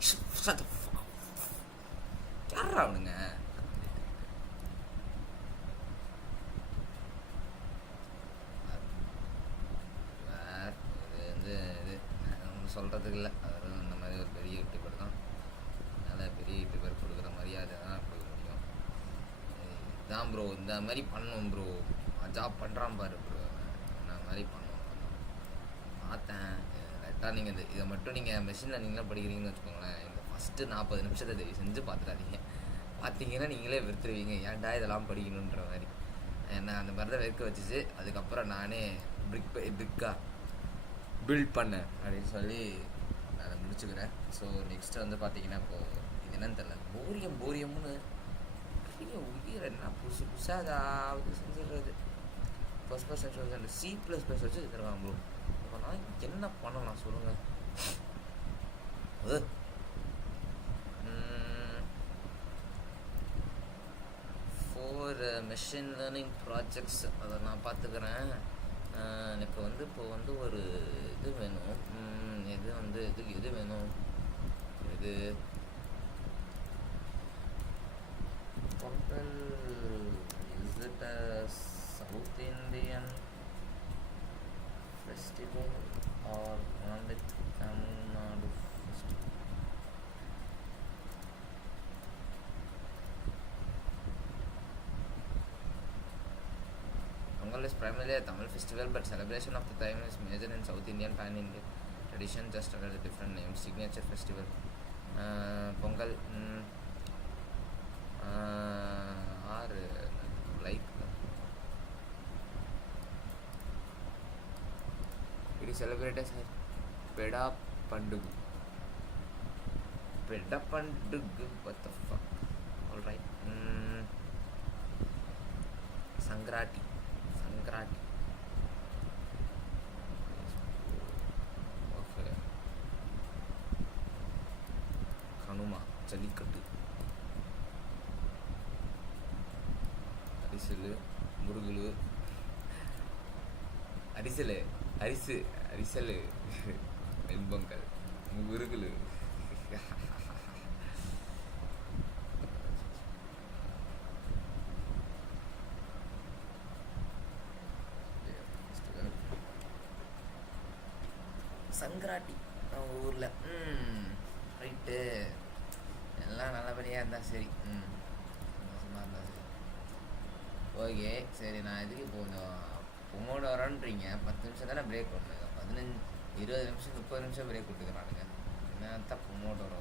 Shut the fuck up. யாரா அவனுங்க? சொல்கிறதுக்கு இல்லை, அவர் இந்த மாதிரி ஒரு பெரிய YouTuber தான். அதனால் பெரிய யூடியூபர் கொடுக்குற மரியாதை தான் கொடுக்க முடியும். இதான் ப்ரோ, இந்த மாதிரி பண்ணுவோம் ப்ரோ, ஜாப் பண்ணுறான் பாரு ப்ரோ, இந்த மாதிரி பண்ணுவோம். பார்த்தேன் கரெக்டாக. நீங்கள் இதை மட்டும் நீங்கள் மெஷினில் நீங்களே படிக்கிறீங்கன்னு வச்சுக்கோங்களேன், இந்த ஃபஸ்ட்டு 40 நிமிஷத்தை தயவு செஞ்சு பார்த்துடாதீங்க. பார்த்தீங்கன்னா நீங்களே வெறுத்துருவீங்க, ஏன்டா இதெல்லாம் படிக்கணுன்ற மாதிரி. என்ன அந்த மாதிரி தான் வெறுக்க வச்சுச்சு. அதுக்கப்புறம் நானே பிரிக்காக பில்ட் பண்ணேன் அப்படின்னு சொல்லி நான் அதை முடிச்சுக்கிறேன். ஸோ நெக்ஸ்ட்டு வந்து பார்த்தீங்கன்னா இப்போது இது என்னன்னு தெரியல, போரியம்னு நிறைய உயிர் என்ன புதுசாக அதாவது செஞ்சிடுறது. ஃபஸ்ட் பர்சன் C++ வச்சு தருவாங்க ப்ரோ. இப்போ நான் என்ன பண்ணலாம் சொல்லுங்கள். ஃபார் மெஷின் லேர்னிங் ப்ராஜெக்ட்ஸ் அதை நான் பார்த்துக்கிறேன். எனக்கு வந்து இப்போது வந்து ஒரு இது வேணும். எது வேணும்? இது Pongal. Is it a south Indian festival R only Tamil Nadu festival? Pongal is primarily a Tamil festival, but celebration of the time is major in South Indian pan-Indian tradition, just under a different name. Signature festival. Pongal or like it is celebrated as Peda Pandugu. Peda Pandugu, what the fuck? Alright. Sangrati. Okay. Kanuma, Jallikattu, அரிசல், முருகலு, அரிசல், வெண்பொங்கல், முருகலு. சங்கராட்டி நம்ம ஊரில். Right, எல்லாம் நல்லபடியாக இருந்தால் சரி. சந்தோஷமாக இருந்தால் சரி. ஓகே, சரி. நான் இதுக்கு கொஞ்சம் பொமோடோரோன்றீங்க, 10 நிமிஷம் தானே பிரேக் விட்ணுங்க. 15, 20 நிமிஷம், 30 நிமிஷம் பிரேக் விட்டுக்கிறானுங்க. என்னத்தான் பொமோடோரோ.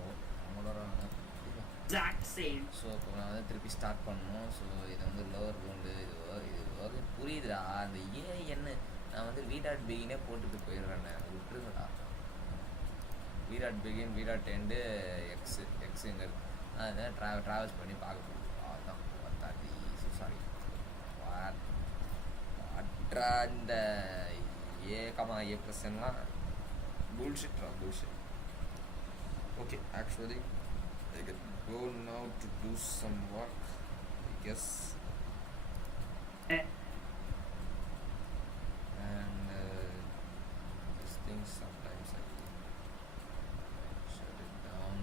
ஸோ இப்போ நான் வந்து திருப்பி ஸ்டார்ட் பண்ணணும். ஸோ இது வந்து லோவர் பவுண்டு, இது புரியுதுடா. அந்த என்ன நான் வந்து V.begin போட்டுட்டு போயிடுறேன். விட்டுருங்கடா. V.begin, V.end, எக்ஸுங்கிறது அதுதான் ட்ராவல்ஸ் பண்ணி பார்க்க போகுது. அதுதான் பார்த்தாடி. சாரி, வாட்ரா இந்த A+N bullshit. Okay, actually I can go now to do some work, I guess. And these things sometimes I shut it down.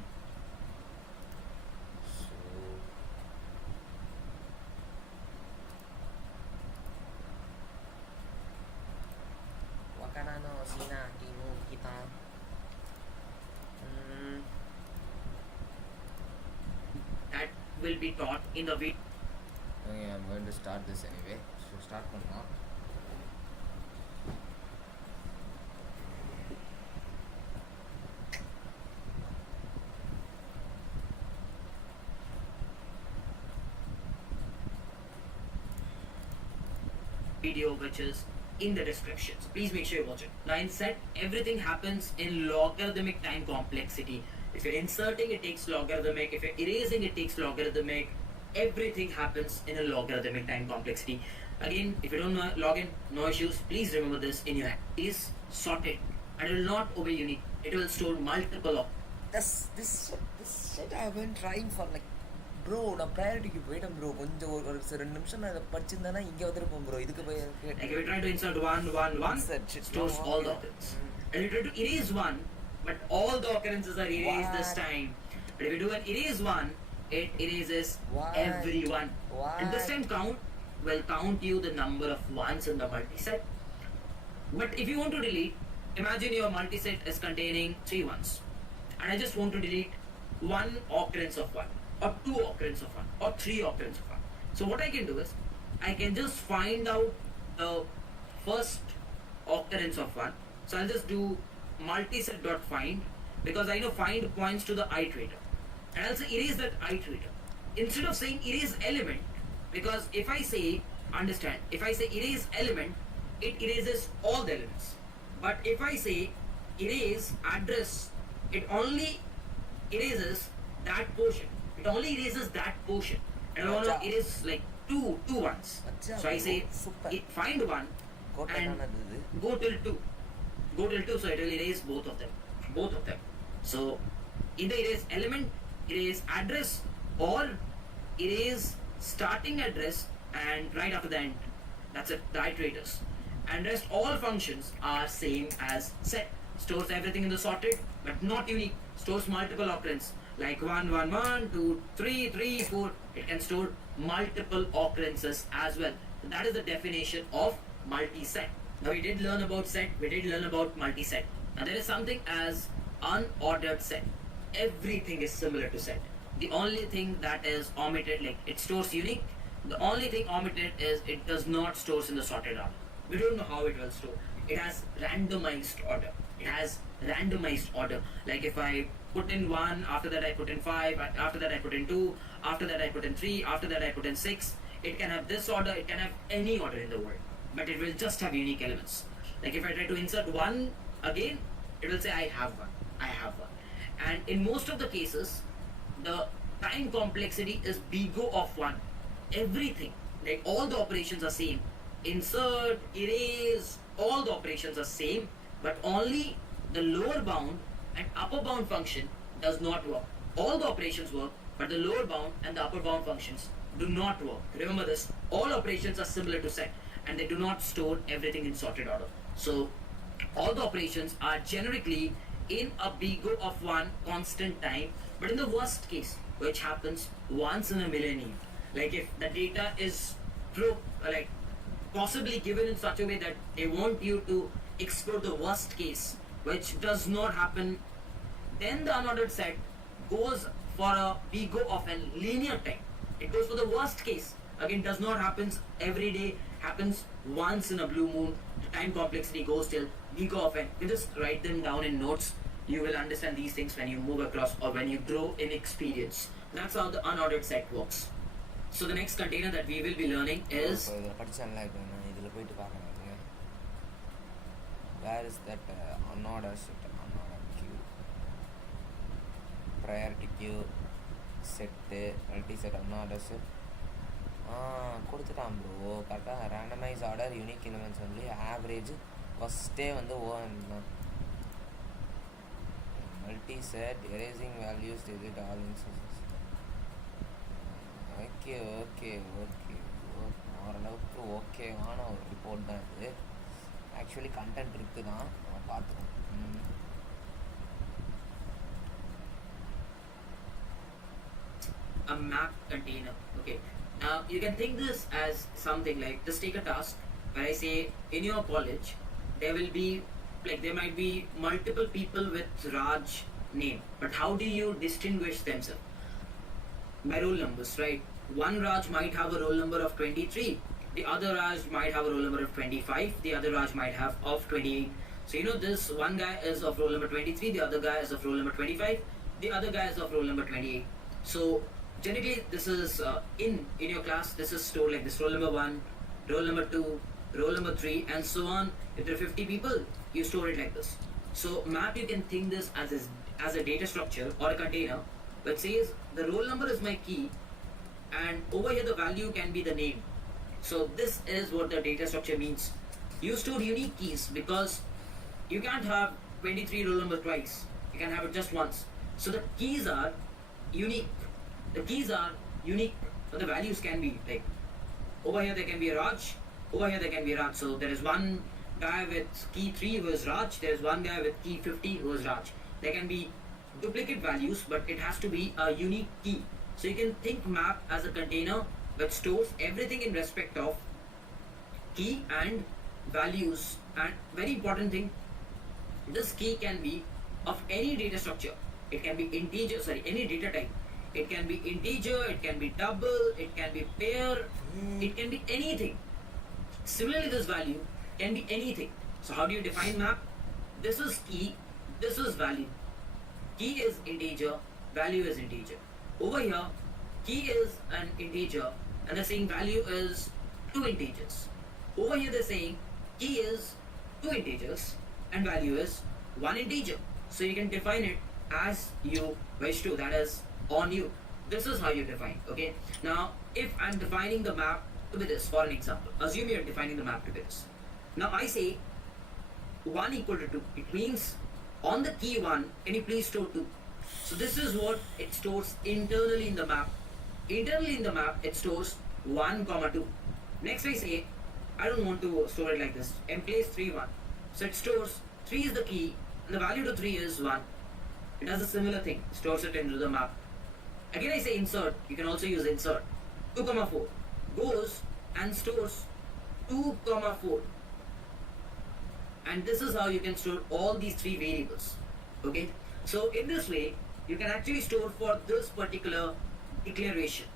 So wakana no shina kimu kita will be taught in the video. Okay, I'm going to start this anyway. So start பண்ணலாம். Video which is in the descriptions. Please make sure you watch it. Now in set, everything happens in logarithmic time complexity. If you're inserting, it takes logarithmic. If you're erasing, it takes logarithmic. Everything happens in a logarithmic time complexity. Again, if you don't know login, no issues. Please remember this in your hand. It is sorted and it will not obey unique. It will store multiple of. This shit I've been trying for like, bro, நான் priority-க்கு போயிட்டேன் bro. கொஞ்சம் ஒரு 2 நிமிஷம் நான் இதை படிச்சிருந்தேன்னா இங்கே வந்திருப்பேன் bro. இதுக்கு போய் Like if you try to insert 1, stores all the occurrences. And you try to erase 1, but all the occurrences are erased this time. But if you do an erase 1, it erases everyone. And this time will count you the number of ones in the multiset. But if you want to delete, imagine your multiset is containing 3 ones. And I just want to delete 1 occurrence of 1. Or 2 occurrence of 1, or 3 occurrence of 1. So what I can do is, I can just find out the first occurrence of 1. So I'll just do multiset.find, because I know find points to the iterator. And I'll say erase that iterator. Instead of saying erase element, because if I say, understand, if I say erase element, it erases all the elements. But if I say erase address, it only erases that portion. It only erases that portion. And I want to erase like two ones. So I say find 1 and go till 2. Go till 2, so it will erase both of them. So in the erase element, erase address, or erase starting address and right after the end. That's it, the iterators. And rest all functions are same as set. Stores everything in the sorted, but not unique. Stores multiple occurrences. Like 1, 1, 1, 2, 3, 3, 4. It can store multiple occurrences as well. So that is the definition of multi-set. Now we did learn about set, we did learn about multi-set. Now there is something as unordered set. Everything is similar to set. The only thing that is omitted, like it stores unique. The only thing omitted is it does not store in the sorted order. We don't know how it will store. It has randomized order. Like if I put in 1, after that I put in 5, after that I put in 2, after that I put in 3, after that I put in 6. It can have this order, it can have any order in the world, but it will just have unique elements. Like if I try to insert 1 again, it will say I have 1. And in most of the cases, the time complexity is big-O of 1. Everything, like all the operations are same. Insert, erase, all the operations are same, but only the lower bound and upper bound function does not work. All the operations work, but the lower bound and the upper bound functions do not work. Remember this, all operations are similar to set, and they do not store everything in sorted order. So all the operations are generically in a big-O of 1 constant time, but in the worst case, which happens once in a millennium, like if the data is like possibly given in such a way that they want you to explore the worst case, which does not happen, then the unordered set goes for a big-O of a linear time. It goes for the worst case. Again, does not happen every day, happens once in a blue moon. The time complexity goes till big-O of n. You just write them down in notes. You will understand these things when you move across or when you grow in experience. That's how the unordered set works. So the next container that we will be learning is where is that unordered set, unordered queue, priority queue, set, multi-set, unordered set. கொடுத்துட்டான் bro கரெக்டாக. Randomise order, unique elements only, average, ஃபஸ்ட்டே வந்து ON தான். Multi set, erasing values, delete all instances. Okay ஓரளவுக்கு ஓகேவான ஒரு report தான் இது. Actually content இருக்குது தான், நம்ம பார்த்துக்கோம். A map container. Okay, now you can think this as something like, just take a task where I say in your college there will be, like there might be multiple people with Raj name, but how do you distinguish themselves? by roll numbers, right? One Raj might have a roll number of 23, the other Raj might have a roll number of 25, the other Raj might have of 28. So you know this one guy is of roll number 23, the other guy is of roll number 25, the other guy is of roll number 28. So generally this is in your class, this is stored like this: roll number 1, roll number 2, roll number 3, and so on. If there are 50 people, you store it like this. So map, you can think this as a data structure or a container which says the roll number is my key, and over here the value can be the name. So this is what the data structure means. You store unique keys because you can't have 23 roll number twice. You can have it just once. So the keys are unique. The keys are unique, but the values can be like, over here there can be a Raj, over here there can be a Raj. So there is one guy with key 3 who is Raj, there is one guy with key 50 who is Raj. There can be duplicate values, but it has to be a unique key. So you can think map as a container which stores everything in respect of key and values. And very important thing, this key can be of any data structure. It can be integer, any data type. It can be integer, it can be double, it can be pair, it can be anything. Similarly, this value can be anything. So how do you define map? This is key, this is value. Key is integer, value is integer. Over here, key is an integer, and they're saying value is 2 integers. Over here they're saying key is 2 integers and value is 1 integer. So you can define it as you wish to, that is on you. This is how you define, okay? Now, if I'm defining the map to be this, for an example, assume you're defining the map to be this. Now I say 1 equal to 2. It means on the key 1, can you please store 2? So this is what it stores internally in the map. Internally in the map, it stores 1, 2. Next I say, I don't want to store it like this. Emplace 3, 1. So it stores 3 is the key, and the value to 3 is 1. It does a similar thing, stores it into the map. Again I say insert, you can also use insert. 2, 4. Goes and stores 2, 4. And this is how you can store all these 3 variables. Okay? So in this way, you can actually store for this particular declaration.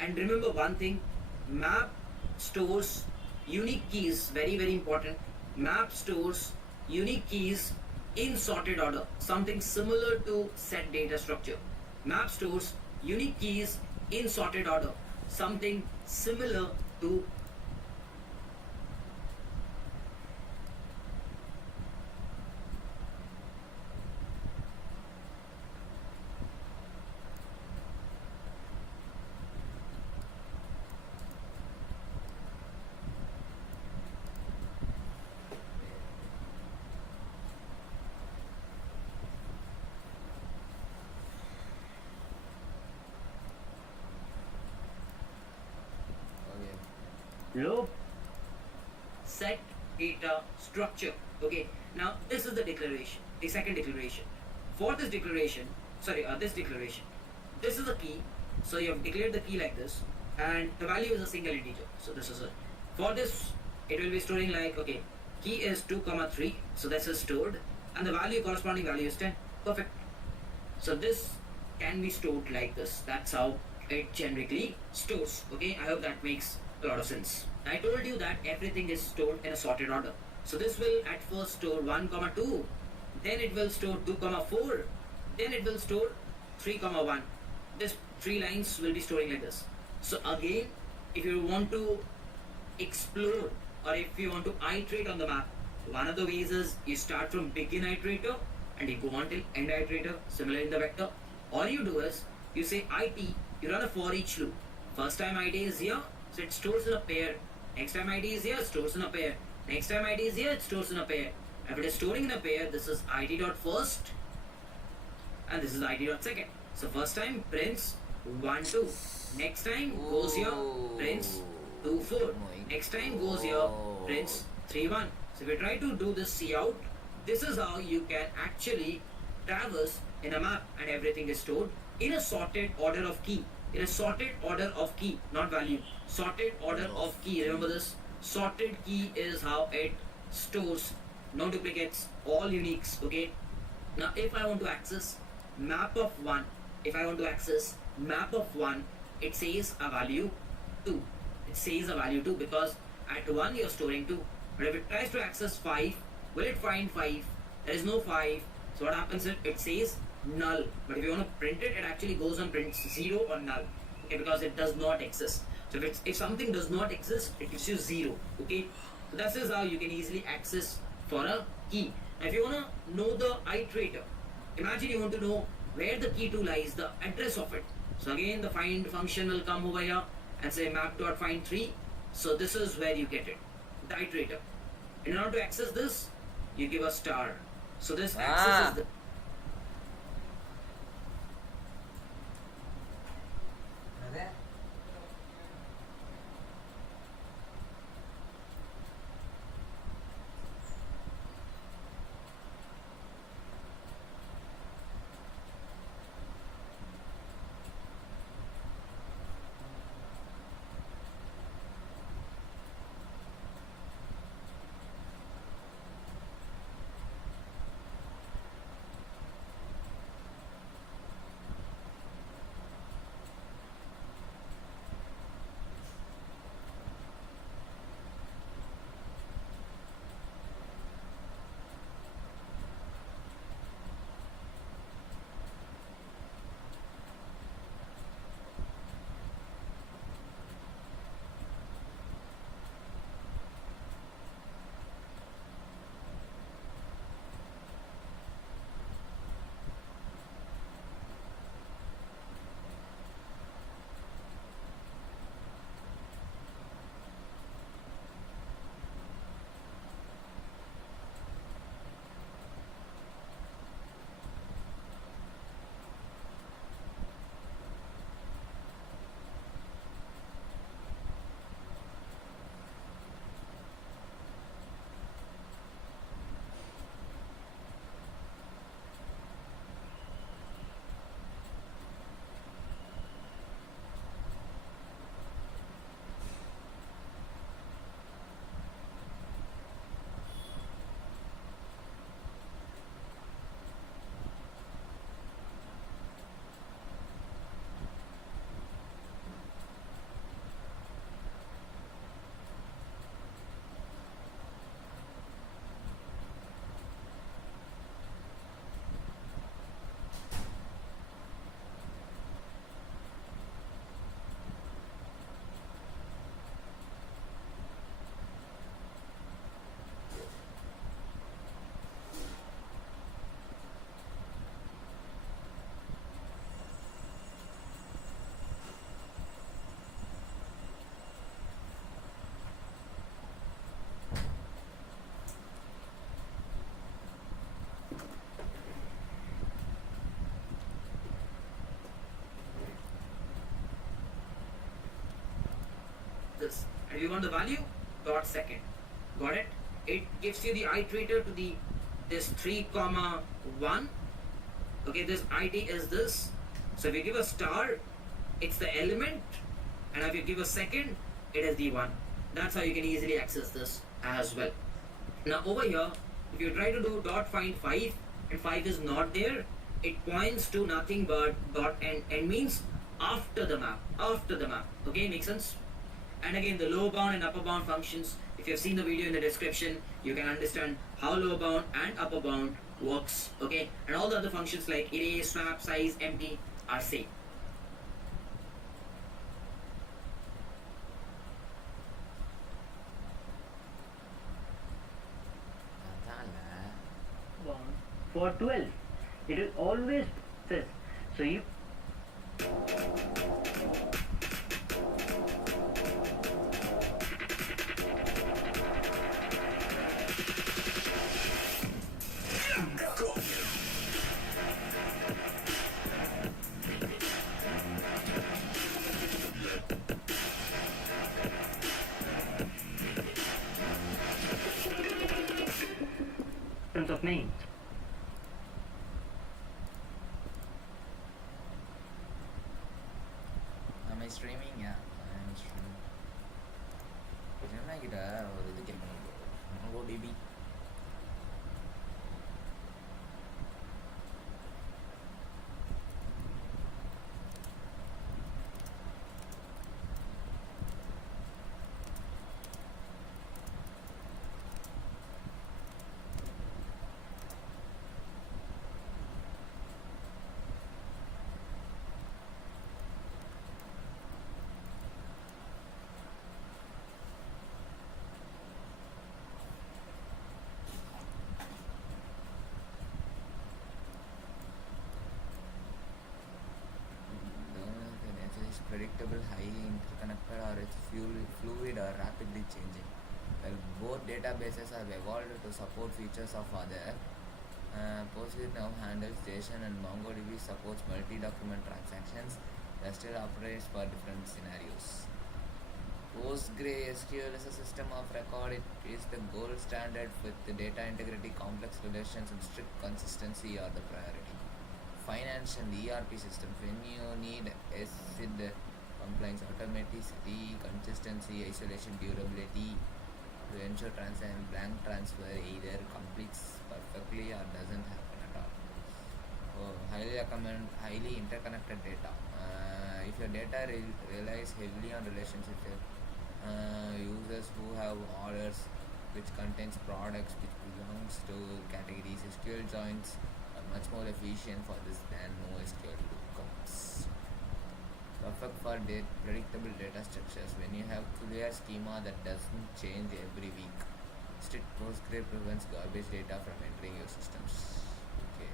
And remember one thing, map stores unique keys, very very important. Map stores unique keys in sorted order, something similar to set data structure. Map stores unique keys in sorted order, something similar to loop set data structure. Okay, now this is the declaration, the second declaration. For this declaration, this is the key. So you have declared the key like this, and the value is a single integer. So this is it. For this, it will be storing like, okay, key is 2, 3. So this is stored, and the value, corresponding value is 10. Perfect. So this can be stored like this. That's how it generically stores. Okay, I hope that makes a lot of sense. I told you that everything is stored in a sorted order. So this will at first store 1, 2, then it will store 2, 4, then it will store 3, 1. This 3 lines will be storing like this. So again, if you want to explore or if you want to iterate on the map, one of the ways is you start from begin iterator and you go on till end iterator, similar in the vector. All you do is you say it, you run a for each loop. First time it is here, so it stores in a pair. Next time it is here, it stores in a pair. Next time it is here, it stores in a pair. If it is storing in a pair, this is it.first and this is it.second. So first time prints 1, 2. Next time goes here, prints 2, 4. Next time goes here, prints 3, 1. So if you try to do this cout, this is how you can actually traverse in a map, and everything is stored in a sorted order of key. In a sorted order of key, not value. Sorted order of key. Remember this? Sorted key is how it stores. No duplicates, all uniques. Okay. Now if I want to access map of 1, if I want to access map of 1, it says a value 2. It says a value 2 because at 1 you're storing 2. But if it tries to access 5, will it find 5? There is no 5. So what happens is it says null. But if you want to print it, it actually goes and prints 0 or null. Okay, because it does not exist. So if something does not exist, it gives you 0. Okay, so that is how you can easily access for a key. Now if you want to know the iterator, imagine you want to know where the key 2 lies, the address of it. So again, the find function will come over here and say map.find3. So this is where you get it, the iterator. In order to access this, you give a star. So this accesses the this. And you want the value dot second. Got it? It gives you the iterator to the this 3 comma 1. Okay, this ID is this. So if you give a star, it's the element, and if you give a second, it is the 1. That's how you can easily access this as well. Now over here, if you try to do dot find 5 and 5 is not there, it points to nothing but dot end means after the map. After the map. Okay, makes sense? And again, the lower bound and upper bound functions, if you have seen the video in the description, you can understand how lower bound and upper bound works. Okay, and all the other functions like erase, swap, size, empty are same. For 12, it will always process. So you of names. Am I streaming? Yeah, I'm streaming. என்ன கிட்ட ஒரு இது கேட்கணும் ODB. predictable, highly interconnected, or it's fluid or rapidly changing. Well, both databases have evolved to support features of other. Postgre now handles JSON and MongoDB supports multi-document transactions that still operates for different scenarios. PostgreSQL is a system of record. It is the gold standard with the data integrity, complex relations, and strict consistency are the priority. Finance and ERP systems, when you need ACID compliance, automaticity, consistency, isolation, durability to ensure blank transfer either completes perfectly or doesn't happen at all. Highly interconnected data. If your data relies heavily on relationships, users who have orders which contains products which belongs to categories, SQL joins are much more efficient for this than NoSQL lookups. Perfect for predictable data structures when you have clear schema that doesn't change every week. Strict Postgre prevents garbage data from entering your systems. Okay.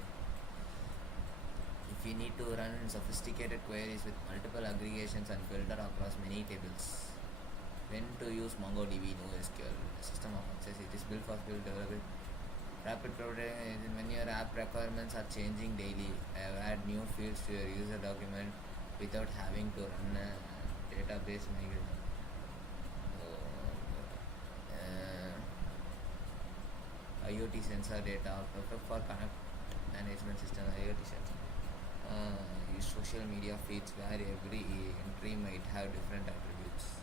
If you need to run sophisticated queries with multiple aggregations and filter across many tables, when to use MongoDB NoSQL, system of access. It is built for skill development. Rapid prototyping, when your app requirements are changing daily, add new fields to your user document without having to run a database migration. IoT sensor data, perfect for connect management system. IoT sensor. Use social media feeds where every entry might have different attributes.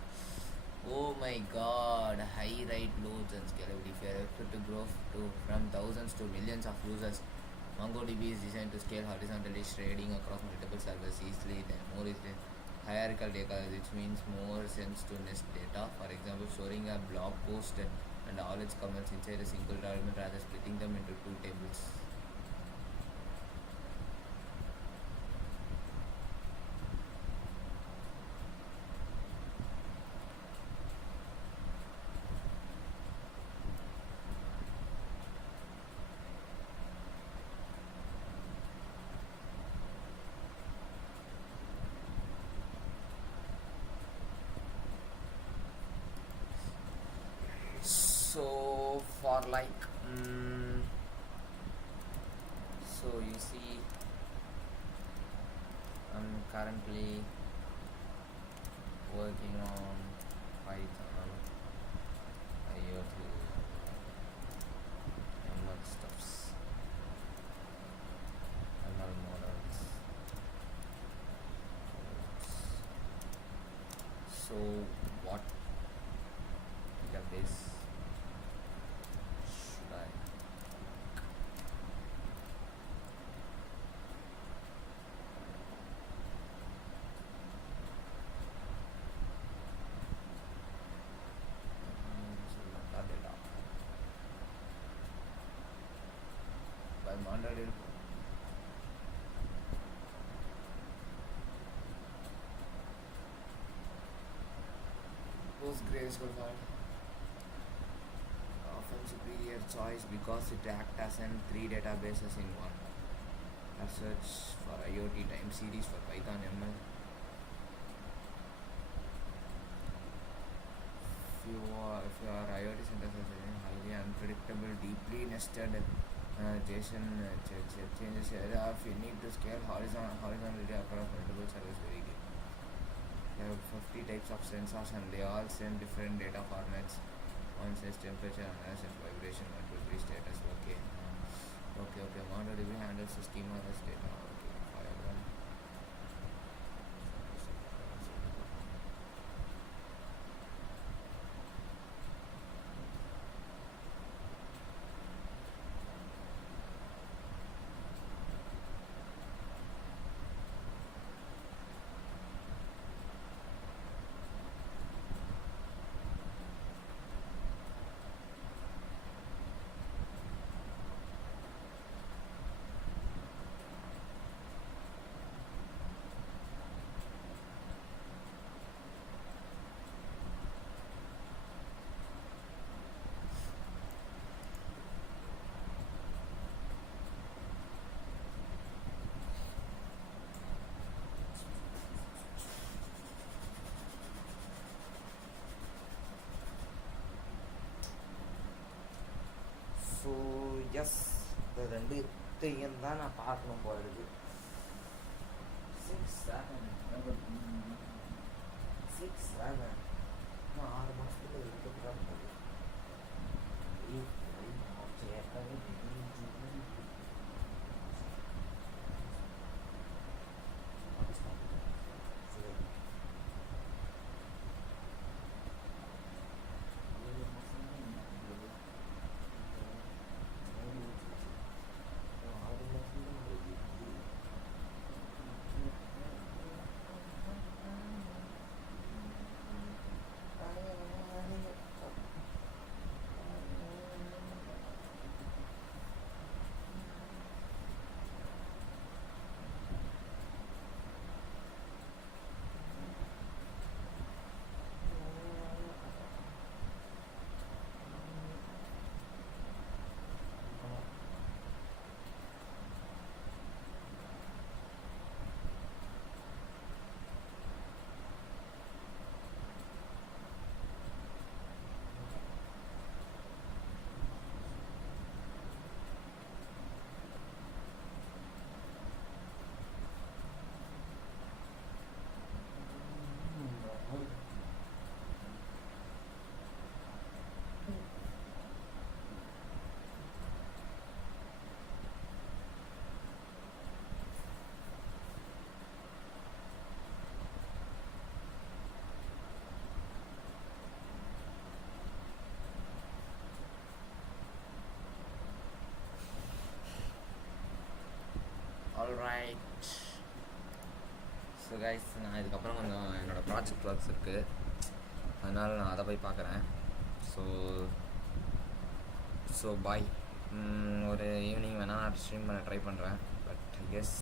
Oh my god, high write loads and scalability. If you are expected to grow from thousands to millions of users, MongoDB is designed to scale horizontally, sharding across multiple servers easily. Then more is the hierarchical data, which means more sense to nest data. For example, storing a blog post and all its comments inside a single document rather splitting them into two tables. So for like so you see, I'm currently working on Python, IoT, ML stuffs, ML models. So what database should I? Data by Monday. PostgreSQL file. Often superior choice because it acts as three databases in one. As search for IoT time series for Python ML. If your IoT synthesis is highly unpredictable, deeply nested JSON changes area, if you need to scale horizontally across multiple servers, very good. There are 50 types of sensors and they all send different data formats. One says temperature, another says vibration, 1, 2, 3 status. Okay. MongoDB handles the schema as data. Okay, file. Yes இது ரெண்டுத்தையும் தான் நான் பார்க்கணும் போல இருக்கு. 6 7 6 7 இன்னும் 6 மாதத்துல இருக்கிறது தான் போகுது. ஆல்ரைட். ஸோ கைஸ், நான் இதுக்கப்புறம் கொஞ்சம் என்னோடய ப்ராஜெக்ட் ஒர்க்ஸ் இருக்குது, அதனால் நான் அதை போய் பார்க்குறேன். So bye. ஒரு ஈவினிங் வேணால் நான் ஸ்ட்ரீம் பண்ண ட்ரை பண்ணுறேன். But S